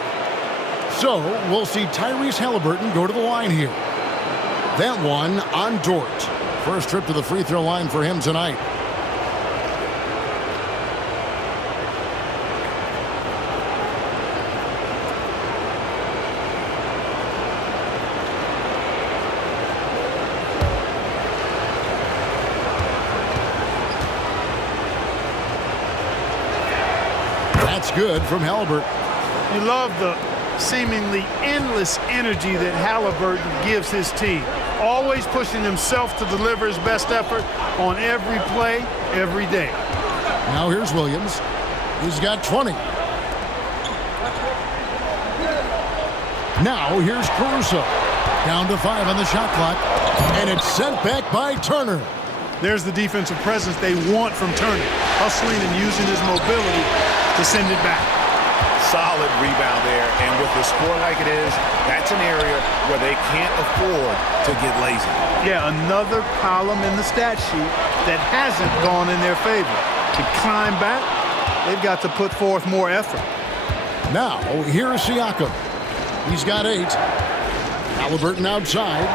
So we'll see Tyrese Halliburton go to the line here. That one on Dort. First trip to the free throw line for him tonight. That's good from Halliburton. You love the seemingly endless energy that Halliburton gives his team. Always pushing himself to deliver his best effort on every play, every day. Now here's Williams. He's got 20. Now here's Caruso. Down to 5 on the shot clock. And it's sent back by Turner. There's the defensive presence they want from Turner. Hustling and using his mobility to send it back. Solid rebound there. And with the score like it is, that's an area where they can't afford to get lazy. Yeah, another column in the stat sheet that hasn't gone in their favor. To climb back, they've got to put forth more effort. Now, here's Siakam. He's got 8. Halliburton outside.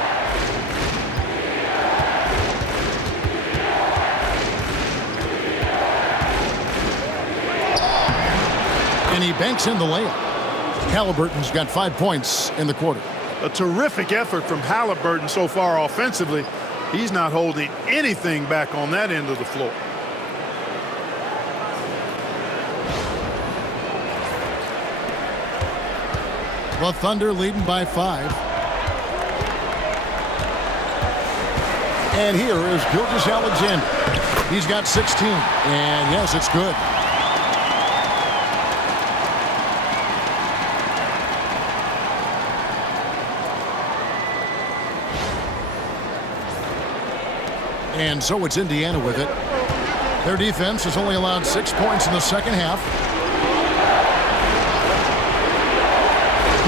And he banks in the layup. Halliburton's got 5 points in the quarter. A terrific effort from Halliburton so far offensively. He's not holding anything back on that end of the floor. The Thunder leading by 5. And here is Gilgeous-Alexander. He's got 16. And yes, it's good. And so it's Indiana with it. Their defense has only allowed 6 points in the second half.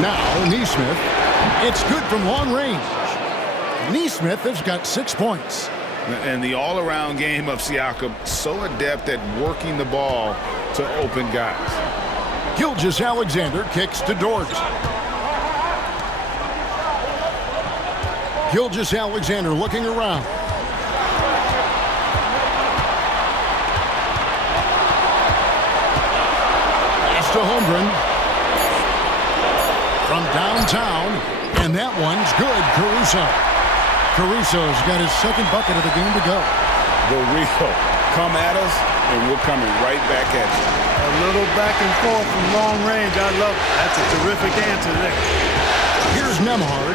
Now, Nesmith. It's good from long range. Nesmith has got 6 points. And the all-around game of Siakam, so adept at working the ball to open guys. Gilgeous-Alexander kicks to Dort. Gilgeous-Alexander looking around. Pass to Holmgren. From downtown, and that one's good. Caruso's got his second bucket of the game to go. The real come at us, and we're coming right back at you. A little back and forth from long range. I love it. That's a terrific answer there. Here's Nembhard.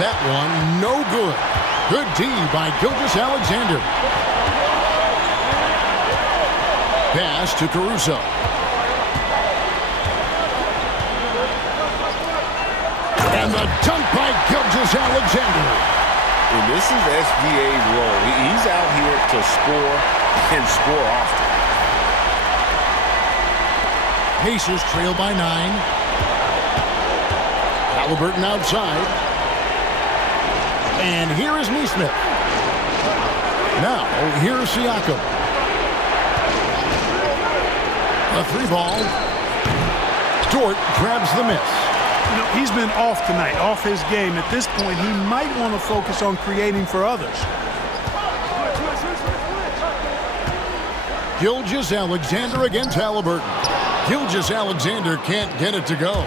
That one, no good. Good D by Gilgeous-Alexander. Pass to Caruso. And the dunk by Gilgeous-Alexander. And this is SGA's role. He's out here to score and score often. Pacers trail by 9. Halliburton outside. And here is Nesmith. Now, here's Siakam. A 3-ball. Dort grabs the miss. You know, he's been off tonight, off his game. At this point, he might want to focus on creating for others. Gilgeous-Alexander against Halliburton. Gilgeous-Alexander can't get it to go.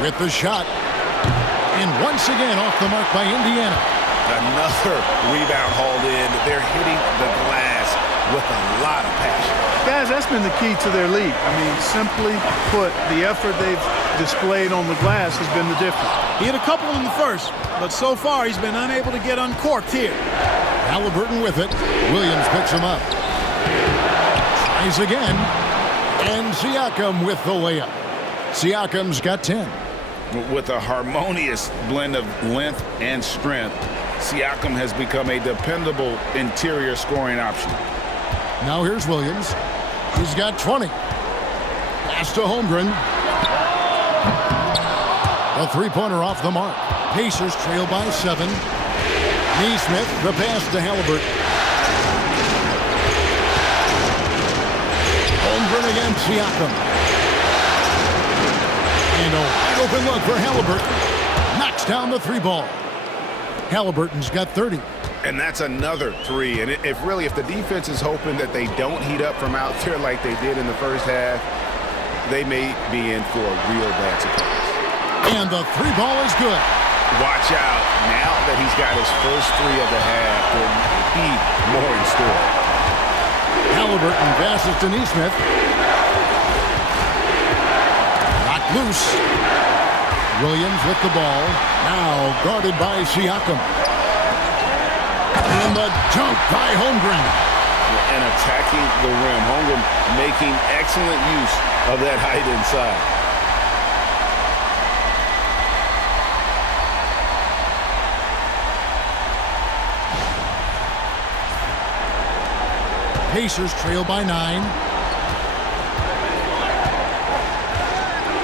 With the shot. And once again off the mark by Indiana. Another rebound hauled in. They're hitting the glass with a lot of passion. Guys, that's been the key to their lead. I mean, simply put, the effort they've displayed on the glass has been the difference. He had a couple in the first, but so far he's been unable to get uncorked here. Halliburton with it. Williams picks him up. Tries again. And Siakam with the layup. Siakam's got 10. With a harmonious blend of length and strength, Siakam has become a dependable interior scoring option. Now here's Williams. He's got 20. Pass to Holmgren. A 3-pointer off the mark. Pacers trail by 7. Nesmith, the pass to Halliburton. Holmgren against Siakam. And a wide open look for Halliburton. Knocks down the 3-ball. Halliburton's got 30. And that's another 3. And if the defense is hoping that they don't heat up from out there like they did in the first half, they may be in for a real bad surprise. And the 3-ball is good. Watch out. Now that he's got his first 3 of the half, there may be more in store. Halliburton passes to Nesmith. Knocked loose. Williams with the ball. Now guarded by Siakam. And the dunk by Holmgren. and attacking the rim. Holmgren making excellent use of that height inside. Pacers trail by 9.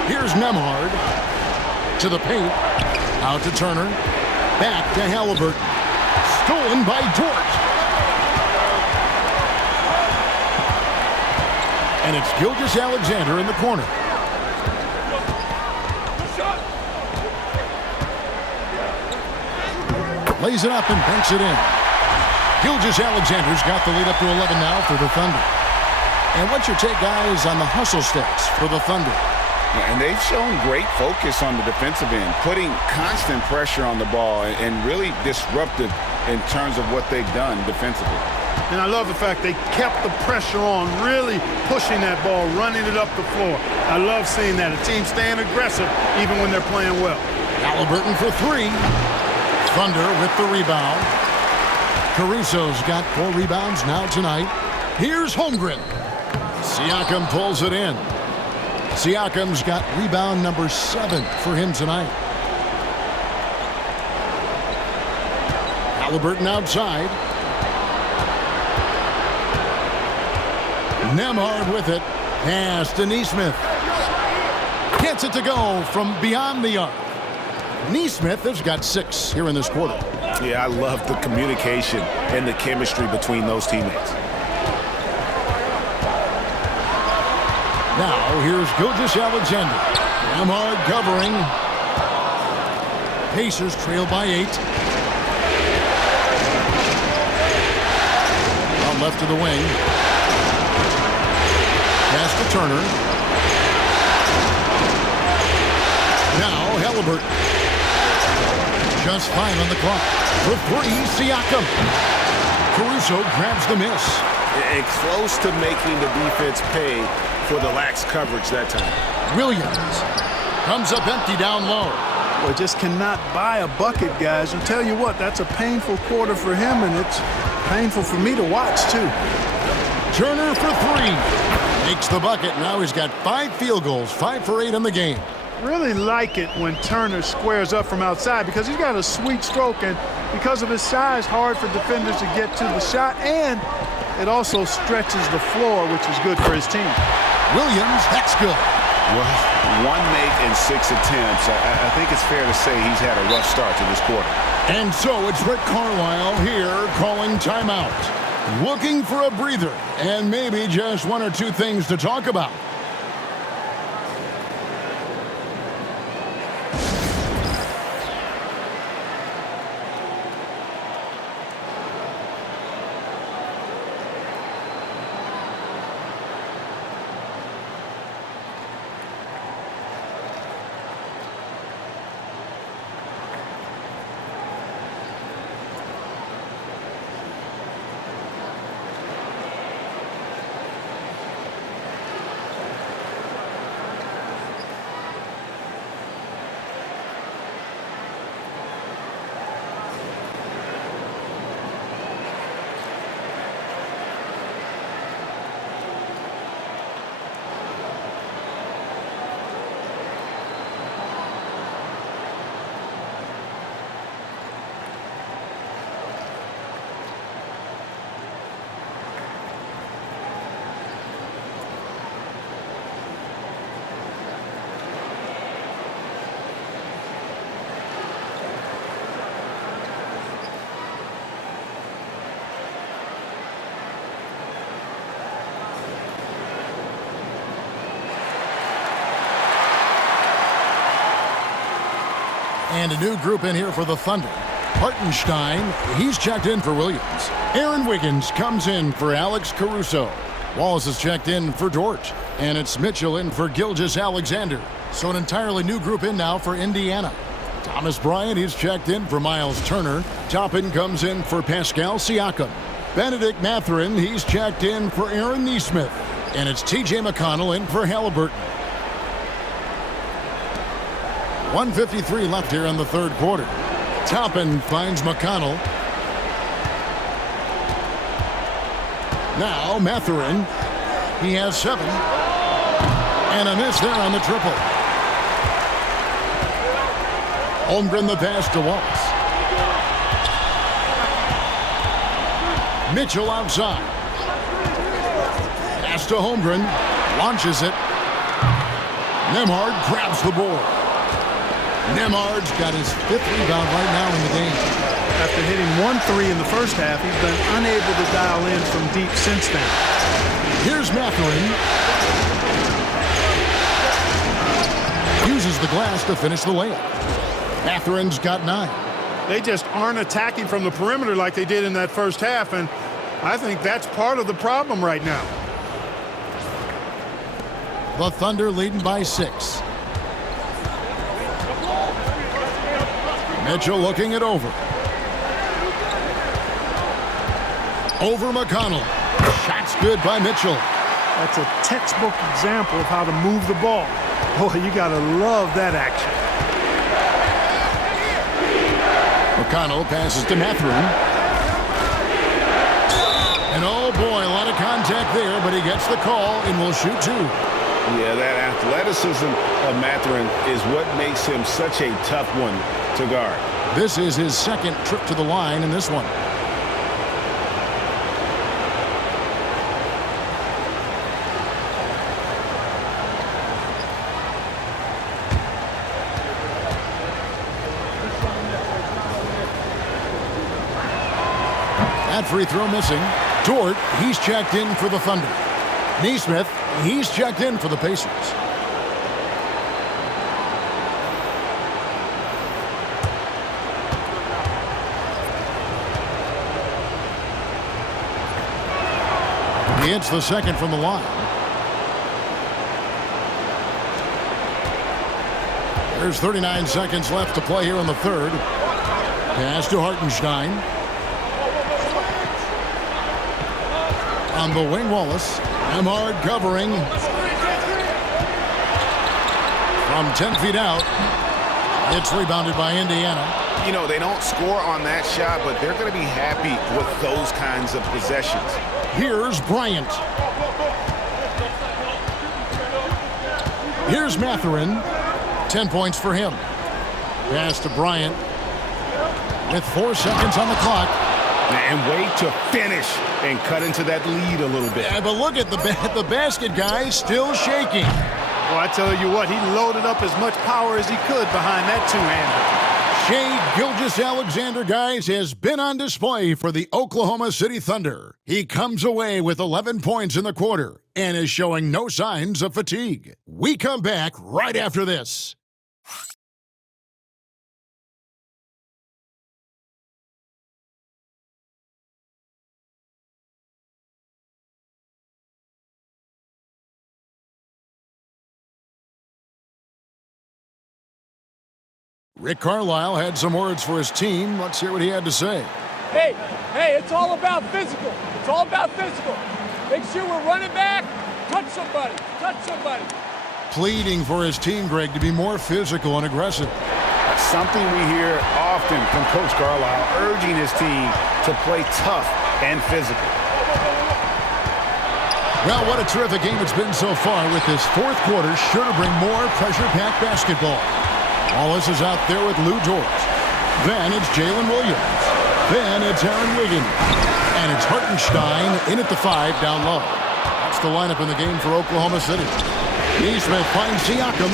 Here's Nemhard to the paint. Out to Turner. Back to Halliburton. Stolen by Dort. And it's Gilgeous-Alexander in the corner. Lays it up and banks it in. Gilgeous-Alexander's got the lead up to 11 now for the Thunder. And what's your take, guys, on the hustle stats for the Thunder? And they've shown great focus on the defensive end, putting constant pressure on the ball and really disruptive in terms of what they've done defensively. And I love the fact they kept the pressure on, really pushing that ball, running it up the floor. I love seeing that. A team staying aggressive even when they're playing well. Halliburton for 3. Thunder with the rebound. Caruso's got 4 rebounds now tonight. Here's Holmgren. Siakam pulls it in. Siakam's got rebound number 7 for him tonight. Halliburton outside. Nemhard with it. Pass to Nesmith. Gets it to go from beyond the arc. Nesmith has got 6 here in this quarter. Yeah, I love the communication and the chemistry between those teammates. Now, here's Gilgeous-Alexander. Nemhard covering. Pacers trail by 8. On left to the wing. Pass to Turner. Now, Halliburton. Just 5 on the clock. For 3, Siakam. Caruso grabs the miss. And close to making the defense pay for the lax coverage that time. Williams comes up empty down low. Well, just cannot buy a bucket, guys. And tell you what, that's a painful quarter for him, and it's painful for me to watch, too. Turner for 3. Makes the bucket. Now he's got 5 field goals, 5 for 8 in the game. Really like it when Turner squares up from outside because he's got a sweet stroke, and because of his size, hard for defenders to get to the shot, and it also stretches the floor, which is good for his team. Williams, that's good. Well, 1 make and 6 attempts. I think it's fair to say he's had a rough start to this quarter. And so it's Rick Carlisle here calling timeout. Looking for a breather and maybe just 1 or 2 things to talk about. And a new group in here for the Thunder. Hartenstein, he's checked in for Williams. Aaron Wiggins comes in for Alex Caruso. Wallace is checked in for Dort. And it's Mitchell in for Gilgeous-Alexander. So an entirely new group in now for Indiana. Thomas Bryant, he's checked in for Miles Turner. Toppin comes in for Pascal Siakam. Benedict Mathurin, he's checked in for Aaron Nesmith. And it's T.J. McConnell in for Halliburton. 1:53 left here in the third quarter. Toppin finds McConnell. Now Mathurin. He has 7. And a miss there on the triple. Holmgren the pass to Wallace. Mitchell outside. Pass to Holmgren. Launches it. Nembhard grabs the board. Nembhard's got his 5th rebound right now in the game. After hitting 1 3 in the first half, he's been unable to dial in from deep since then. Here's Mathurin. Uses the glass to finish the layup. Mathurin's got 9. They just aren't attacking from the perimeter like they did in that first half, and I think that's part of the problem right now. The Thunder leading by 6. Mitchell looking it over. Over McConnell. Shot's good by Mitchell. That's a textbook example of how to move the ball. Boy, you got to love that action. McConnell passes to Mathurin. And oh boy, a lot of contact there, but he gets the call and will shoot 2. Yeah, that athleticism of Mathurin is what makes him such a tough one to guard. This is his 2nd trip to the line in this one. That free throw missing. Dort, he's checked in for the Thunder. Nesmith, he's checked in for the Pacers. He hits the 2nd from the line. There's 39 seconds left to play here in the 3rd. Pass to Hartenstein. On the wing, Wallace. Nembhard covering. From 10 feet out. It's rebounded by Indiana. You know, they don't score on that shot, but they're going to be happy with those kinds of possessions. Here's Bryant. Here's Mathurin. 10 points for him. Pass to Bryant. With 4 seconds on the clock. And wait to finish and cut into that lead a little bit. Yeah, but look at the basket, guys, still shaking. Well, I tell you what, he loaded up as much power as he could behind that two-hander. Shai Gilgeous-Alexander, guys, has been on display for the Oklahoma City Thunder. He comes away with 11 points in the quarter and is showing no signs of fatigue. We come back right after this. Rick Carlisle had some words for his team. Let's hear what he had to say. Hey, it's all about physical. It's all about physical. Make sure we're running back. Touch somebody. Pleading for his team, Greg, to be more physical and aggressive. Something we hear often from Coach Carlisle, urging his team to play tough and physical. Well, what a terrific game it's been so far, with this 4th quarter sure to bring more pressure-packed basketball. Wallace is out there with Lou Dort. Then it's Jalen Williams. Then it's Aaron Wiggins. And it's Hartenstein in at the 5 down low. That's the lineup in the game for Oklahoma City. Nesmith finds Siakam.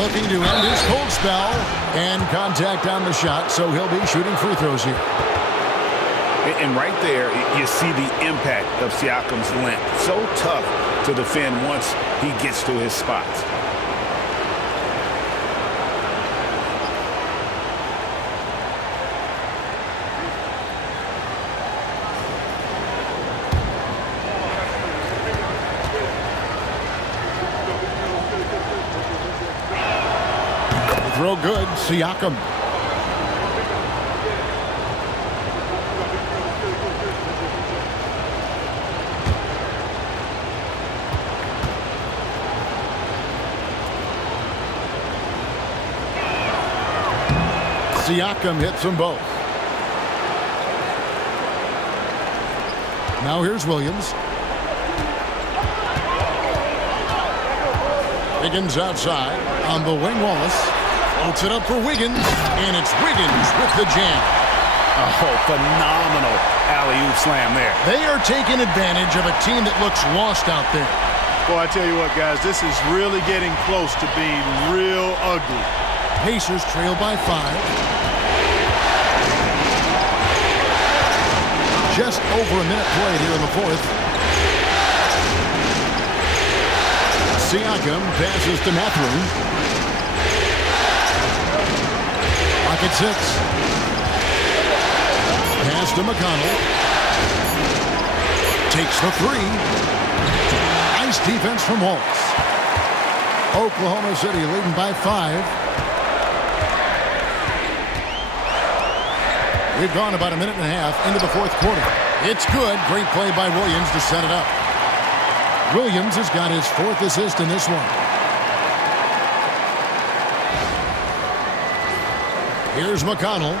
Looking to end his cold spell, and contact on the shot, so he'll be shooting free throws here. And right there, you see the impact of Siakam's length. So tough to defend once he gets to his spots. Throw good, Siakam. Siakam hits them both. Now here's Williams. Wiggins outside. On the wing, Wallace. Floats it up for Wiggins. And it's Wiggins with the jam. Oh, phenomenal alley-oop slam there. They are taking advantage of a team that looks lost out there. Boy, I tell you what, guys, this is really getting close to being real ugly. Pacers trail by 5. Just over a minute played here in the fourth. Siakam passes to Mathurin. Pocket 6. Pass to McConnell. Takes the 3. Nice defense from Wallace. Oklahoma City leading by 5. We've gone about a minute and a half into the fourth quarter. It's good. Great play by Williams to set it up. Williams has got his 4th assist in this one. Here's McConnell.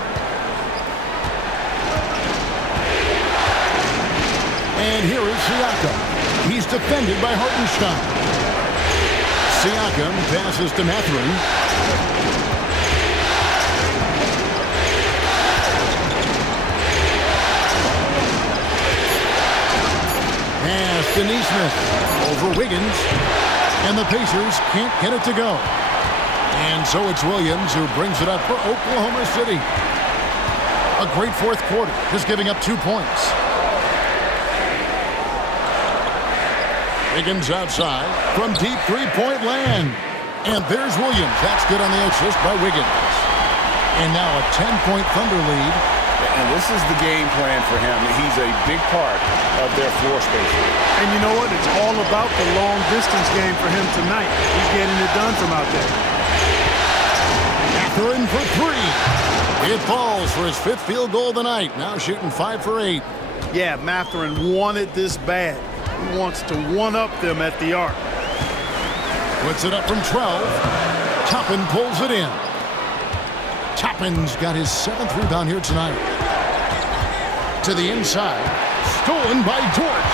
And here is Siakam. He's defended by Hartenstein. Siakam passes to Mathurin. Pass to Neesmith over Wiggins. And the Pacers can't get it to go. And so it's Williams who brings it up for Oklahoma City. A great fourth quarter, just giving up 2 points. Wiggins outside from deep three-point land. And there's Williams. That's good on the assist by Wiggins. And now a 10-point Thunder lead. And this is the game plan for him. He's a big part of their floor spacing. And you know what? It's all about the long-distance game for him tonight. He's getting it done from out there. Mathurin for 3. It falls for his 5th field goal of the night. Now shooting 5 for 8. Yeah, Mathurin wanted this bad. He wants to one-up them at the arc. Puts it up from 12. Toppin pulls it in. Toppin's got his 7th rebound here tonight. To the inside. Stolen by Dort.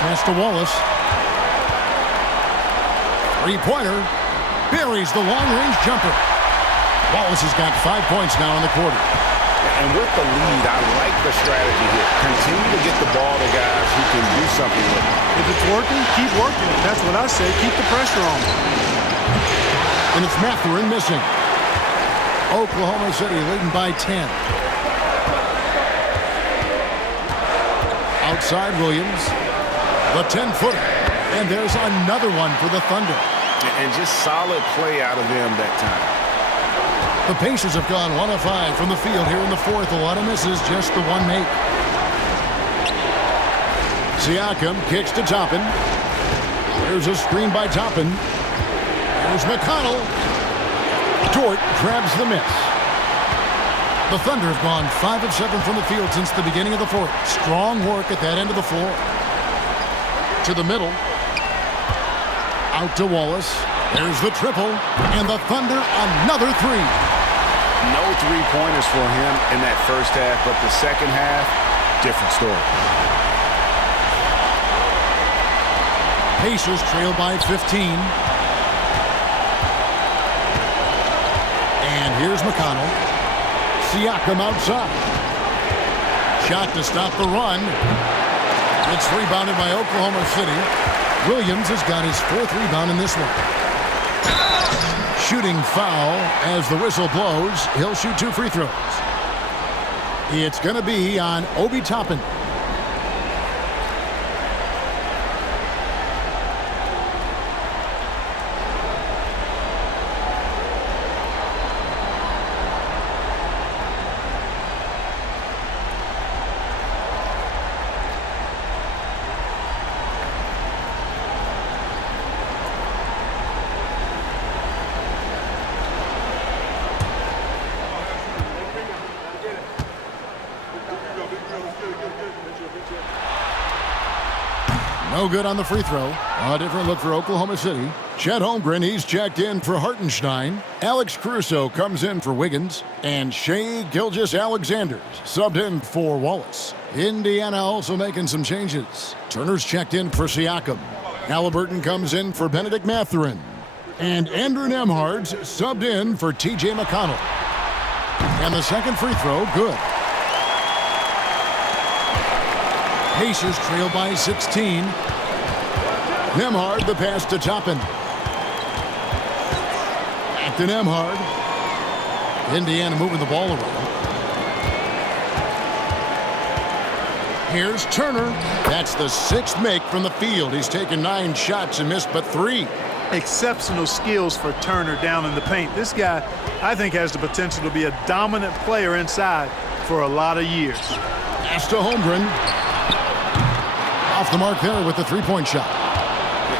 Pass to Wallace. Three-pointer. Buries the long-range jumper. Wallace has got 5 points now in the quarter. And with the lead, I like the strategy here. Continue to get the ball to guys who can do something with it. If it's working, keep working it. That's what I say. Keep the pressure on them. And it's Mathurin missing. Oklahoma City leading by 10. Outside Williams. The 10-footer. And there's another one for the Thunder. And just solid play out of them that time. The Pacers have gone 1 of 5 from the field here in the fourth. A lot of misses, just the one make. Siakam kicks to Toppin. There's a screen by Toppin. There's McConnell. Dort grabs the miss. The Thunder have gone 5 of 7 from the field since the beginning of the fourth. Strong work at that end of the floor. To the middle. Out to Wallace. There's the triple. And the Thunder another 3. No three-pointers for him in that first half, but the second half, different story. Pacers trail by 15. And here's McConnell. Siakam outside. Shot to stop the run. It's rebounded by Oklahoma City. Williams has got his 4th rebound in this one. Shooting foul as the whistle blows. He'll shoot 2 free throws. It's going to be on Obi Toppin. No good on the free throw. A different look for Oklahoma City. Chet Holmgren, he's checked in for Hartenstein. Alex Caruso comes in for Wiggins. And Shai Gilgeous-Alexander subbed in for Wallace. Indiana also making some changes. Turner's checked in for Siakam. Halliburton comes in for Benedict Mathurin. And Andrew Nembhard's subbed in for T.J. McConnell. And the second free throw, good. Pacers trail by 16. Nembhard, the pass to Toppin. Back to Nembhard. Indiana moving the ball around. Here's Turner. That's the 6th make from the field. He's taken 9 shots and missed but 3. Exceptional skills for Turner down in the paint. This guy, I think, has the potential to be a dominant player inside for a lot of years. Pass to Holmgren. Off the mark there with the three-point shot.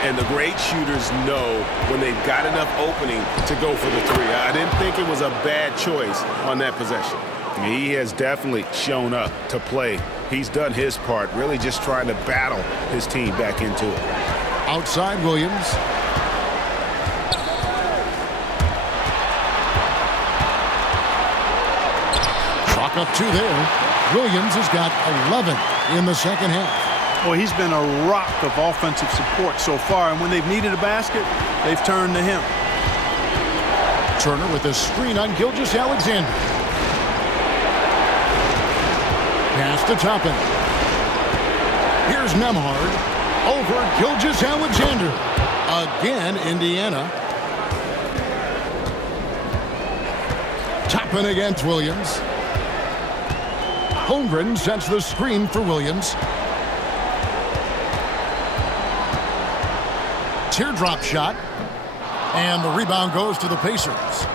And the great shooters know when they've got enough opening to go for the three. I didn't think it was a bad choice on that possession. He has definitely shown up to play. He's done his part, really just trying to battle his team back into it. Outside Williams. Chalk up 2 there. Williams has got 11 in the second half. Well, he's been a rock of offensive support so far, and when they've needed a basket, they've turned to him. Turner with a screen on Gilgeous-Alexander. Pass to Toppin. Here's Nembhard over Gilgeous-Alexander. Again, Indiana. Toppin against Williams. Holmgren sets the screen for Williams. Teardrop shot. And the rebound goes to the Pacers.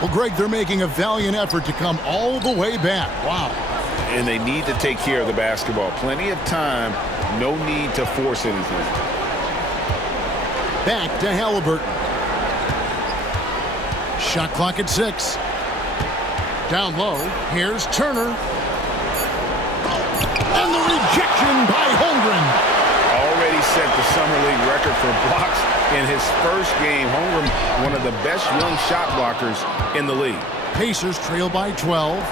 Well, Greg, they're making a valiant effort to come all the way back. Wow. And they need to take care of the basketball. Plenty of time. No need to force anything. Back to Halliburton. Shot clock at 6. Down low. Here's Turner. And the rejection by Holmgren. Already set the Summer League record for blocks in his first game. Holmgren, one of the best young shot blockers in the league. Pacers trail by 12.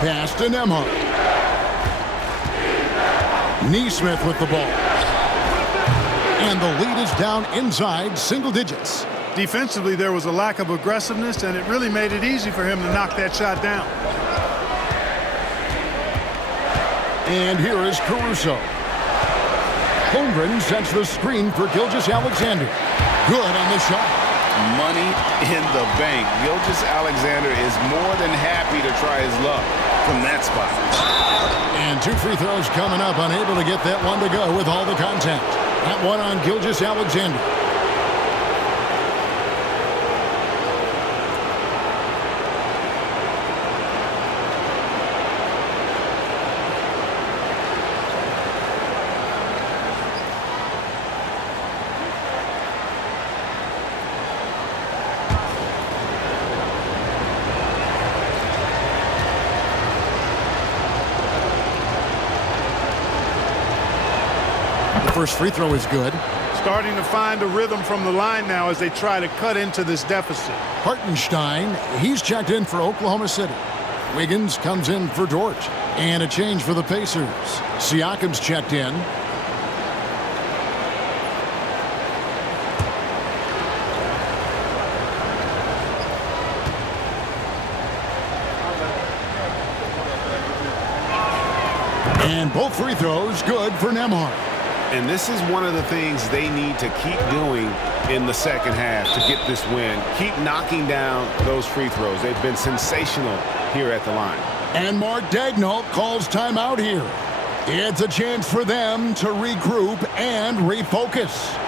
Pass to Nembhard. Neesmith with the ball. And the lead is down inside single digits. Defensively, there was a lack of aggressiveness, and it really made it easy for him to knock that shot down. And here is Caruso. Holmgren sets the screen for Gilgeous-Alexander. Good on the shot. Money in the bank. Gilgeous-Alexander is more than happy to try his luck from that spot. And 2 free throws coming up, unable to get that one to go with all the contact. That one on Gilgeous-Alexander. First free throw is good. Starting to find a rhythm from the line now as they try to cut into this deficit. Hartenstein, he's checked in for Oklahoma City. Wiggins comes in for Dort. And a change for the Pacers. Siakam's checked in. And both free throws good for Nembhard. And this is one of the things they need to keep doing in the second half to get this win. Keep knocking down those free throws. They've been sensational here at the line. And Mark Daigneault calls timeout here. It's a chance for them to regroup and refocus.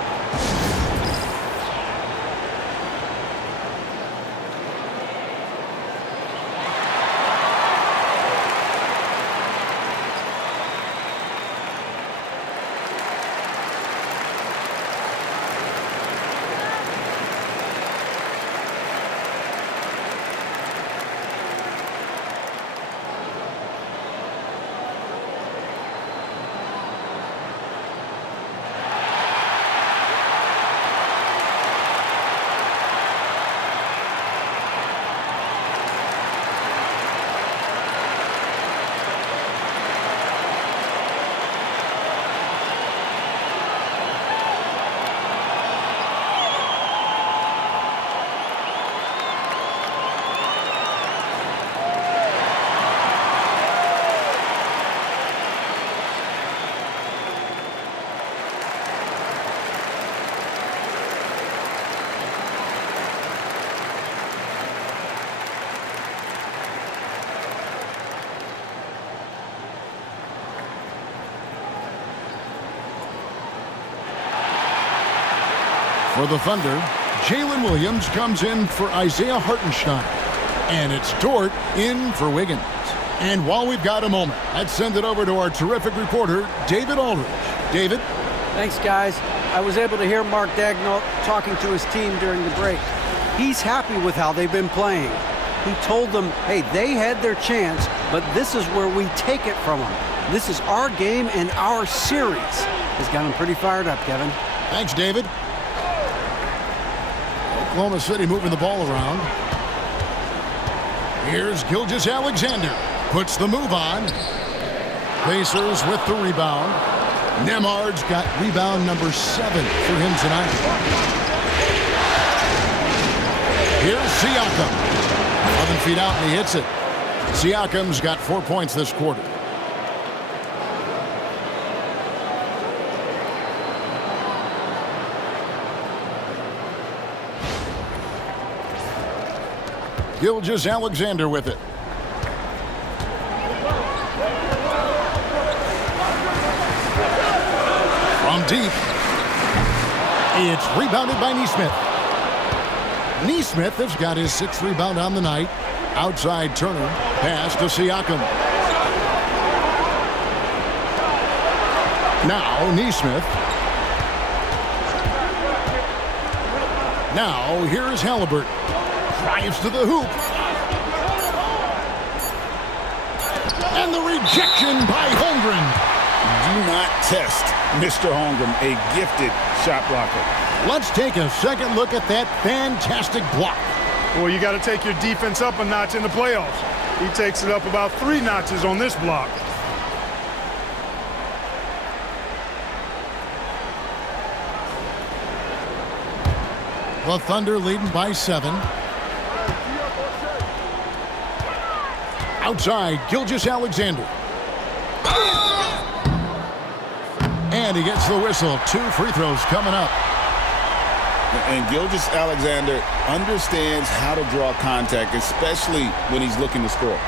For the Thunder, Jalen Williams comes in for Isaiah Hartenstein. And it's Dort in for Wiggins. And while we've got a moment, let's send it over to our terrific reporter, David Aldridge. David? Thanks, guys. I was able to hear Mark Daigneault talking to his team during the break. He's happy with how they've been playing. He told them, hey, they had their chance, but this is where we take it from them. This is our game and our series. Has got him pretty fired up, Kevin. Thanks, David. Oklahoma City moving the ball around. Here's Gilgeous-Alexander. Puts the move on. Pacers with the rebound. Nembhard's got rebound number 7 for him tonight. Here's Siakam. 11 feet out and he hits it. Siakam's got 4 points this quarter. Gilgeous-Alexander with it. From deep. It's rebounded by Nesmith. Nesmith has got his 6th rebound on the night. Outside Turner. Pass to Siakam. Now Nesmith. Now here's Halliburton. Drives to the hoop. And the rejection by Holmgren. Do not test Mr. Holmgren, a gifted shot blocker. Let's take a second look at that fantastic block. Well, you got to take your defense up a notch in the playoffs. He takes it up about 3 notches on this block. The Thunder leading by 7. Outside, Gilgeous-Alexander. And he gets the whistle. 2 free throws coming up. And Gilgeous-Alexander understands how to draw contact, especially when he's looking to score.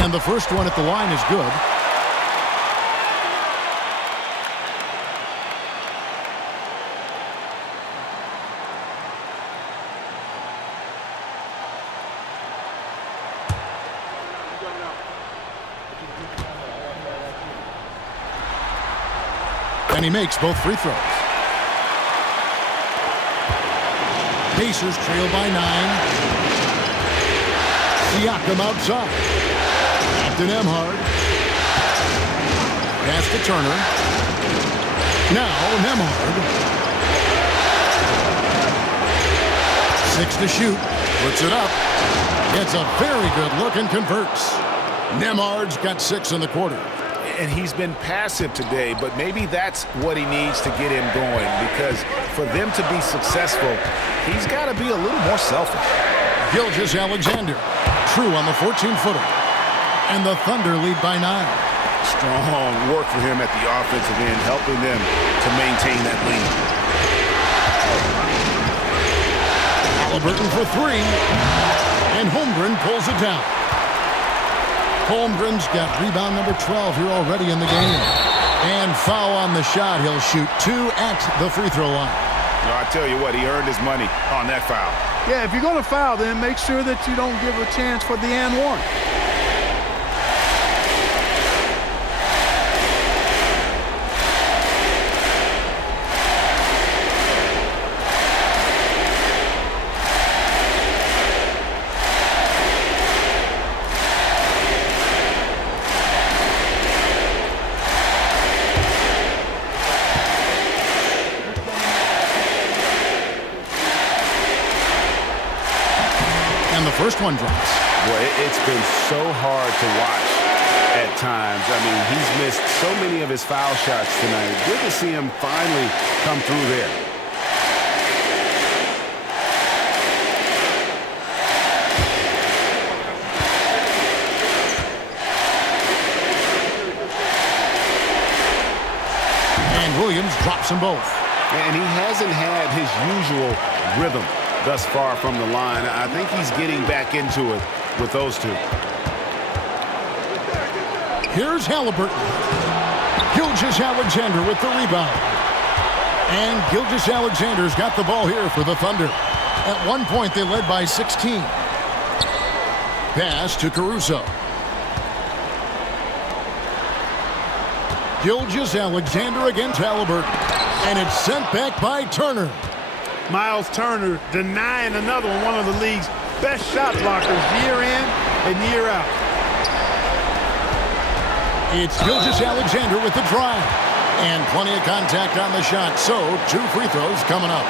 And the first one at the line is good. And he makes both free throws. Pacers trail by 9. Siakam outside. To Nembhard. Pass to Turner. Now Nembhard. 6 to shoot. Puts it up. Gets a very good look and converts. Nembhard's got 6 in the quarter. And he's been passive today, but maybe that's what he needs to get him going, because for them to be successful, he's got to be a little more selfish. Gilgeous-Alexander. True on the 14-footer. And the Thunder lead by 9. Strong work for him at the offensive end, helping them to maintain that lead. Halliburton for 3. And Holmgren pulls it down. Holmgren's got rebound number 12 here already in the game. And foul on the shot. He'll shoot 2 at the free throw line. No, I tell you what, he earned his money on that foul. Yeah, if you're going to foul, then make sure that you don't give a chance for the and one. First one drops. Boy, it's been so hard to watch at times. I mean, he's missed so many of his foul shots tonight. Good to see him finally come through there. And Williams drops them both. And he hasn't had his usual rhythm thus far from the line. I think he's getting back into it with those two. Here's Halliburton. Gilgeous-Alexander with the rebound. And Gilgeous-Alexander's got the ball here for the Thunder. At one point, they led by 16. Pass to Caruso. Gilgeous-Alexander against Halliburton. And it's sent back by Turner. Miles Turner denying another one of the league's best shot blockers year in and year out. It's Gilgeous-Alexander with the drive. And plenty of contact on the shot. So, 2 free throws coming up.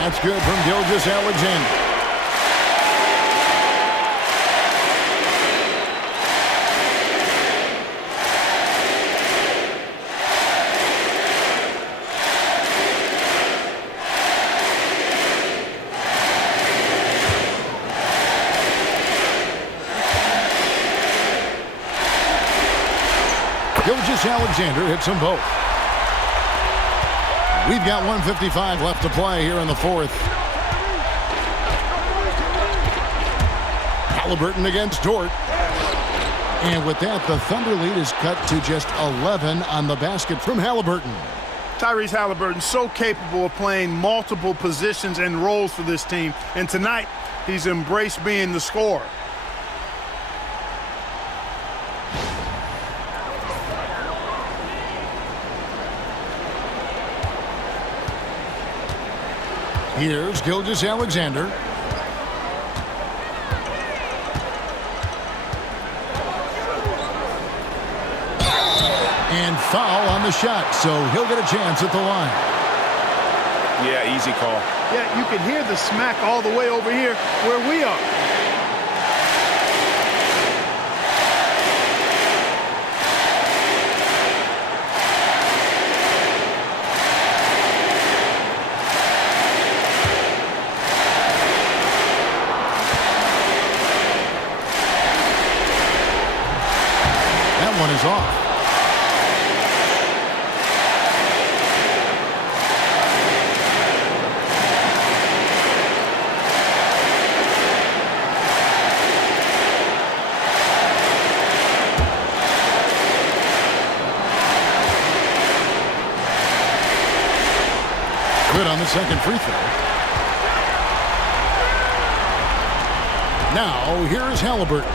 That's good from Gilgeous-Alexander. Gilgeous-Alexander hits them both. We've got 1:55 left to play here in the fourth. Halliburton against Dort. And with that, the Thunder lead is cut to just 11 on the basket from Halliburton. Tyrese Halliburton so capable of playing multiple positions and roles for this team. And tonight, he's embraced being the scorer. Here's Gilgeous-Alexander. And foul on the shot, so he'll get a chance at the line. Yeah, easy call. Yeah, you can hear the smack all the way over here where we are. One is off. Good on the second free throw. Now, here is Halliburton.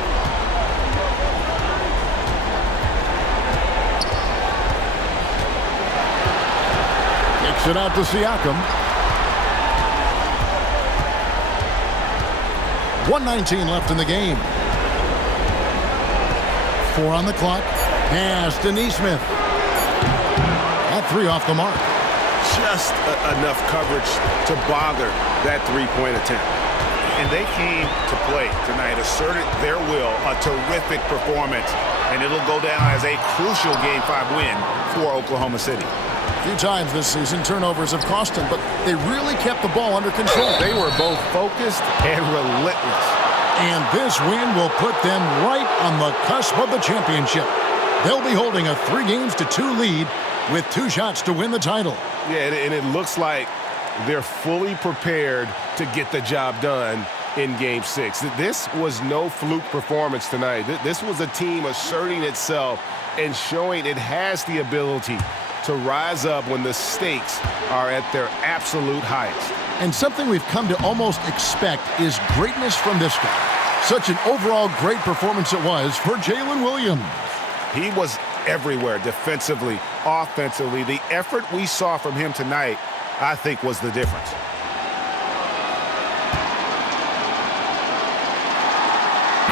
It out to Siakam. 1:19 left in the game. 4 on the clock. Pass to Nesmith. That 3 off the mark. Just enough coverage to bother that three-point attempt. And they came to play tonight, asserted their will, a terrific performance, and it'll go down as a crucial Game 5 win for Oklahoma City. A few times this season, turnovers have cost them, but they really kept the ball under control. They were both focused and relentless. And this win will put them right on the cusp of the championship. They'll be holding a 3-2 lead with 2 shots to win the title. Yeah, and it looks like they're fully prepared to get the job done in Game 6. This was no fluke performance tonight. This was a team asserting itself and showing it has the ability to rise up when the stakes are at their absolute highest. And something we've come to almost expect is greatness from this guy. Such an overall great performance it was for Jalen Williams. He was everywhere, defensively, offensively. The effort we saw from him tonight, I think, was the difference.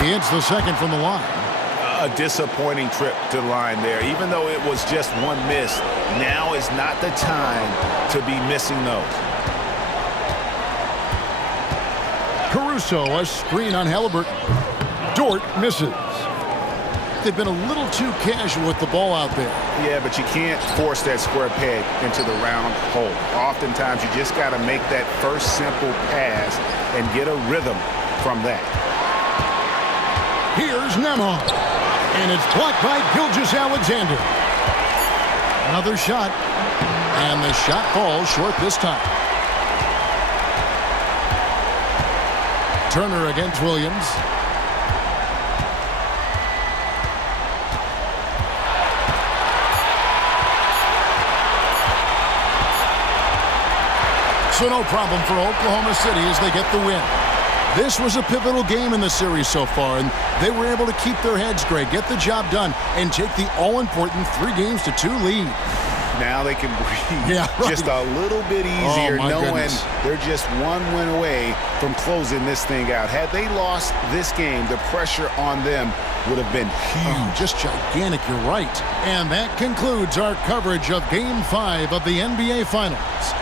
He hits the second from the line. A disappointing trip to the line there. Even though it was just one miss, now is not the time to be missing those. Caruso, a screen on Halliburton. Dort misses. They've been a little too casual with the ball out there. Yeah, but you can't force that square peg into the round hole. Oftentimes, you just got to make that first simple pass and get a rhythm from that. Here's Nembhard, and it's blocked by Gilgeous-Alexander. Another shot, and the shot falls short this time. Turner against Williams. So no problem for Oklahoma City as they get the win. This was a pivotal game in the series so far, and they were able to keep their heads straight, get the job done, and take the all-important 3-2 lead. Now they can breathe just a little bit easier, knowing they're just one win away from closing this thing out. Had they lost this game, the pressure on them would have been huge. Just gigantic, you're right. And that concludes our coverage of Game 5 of the NBA Finals.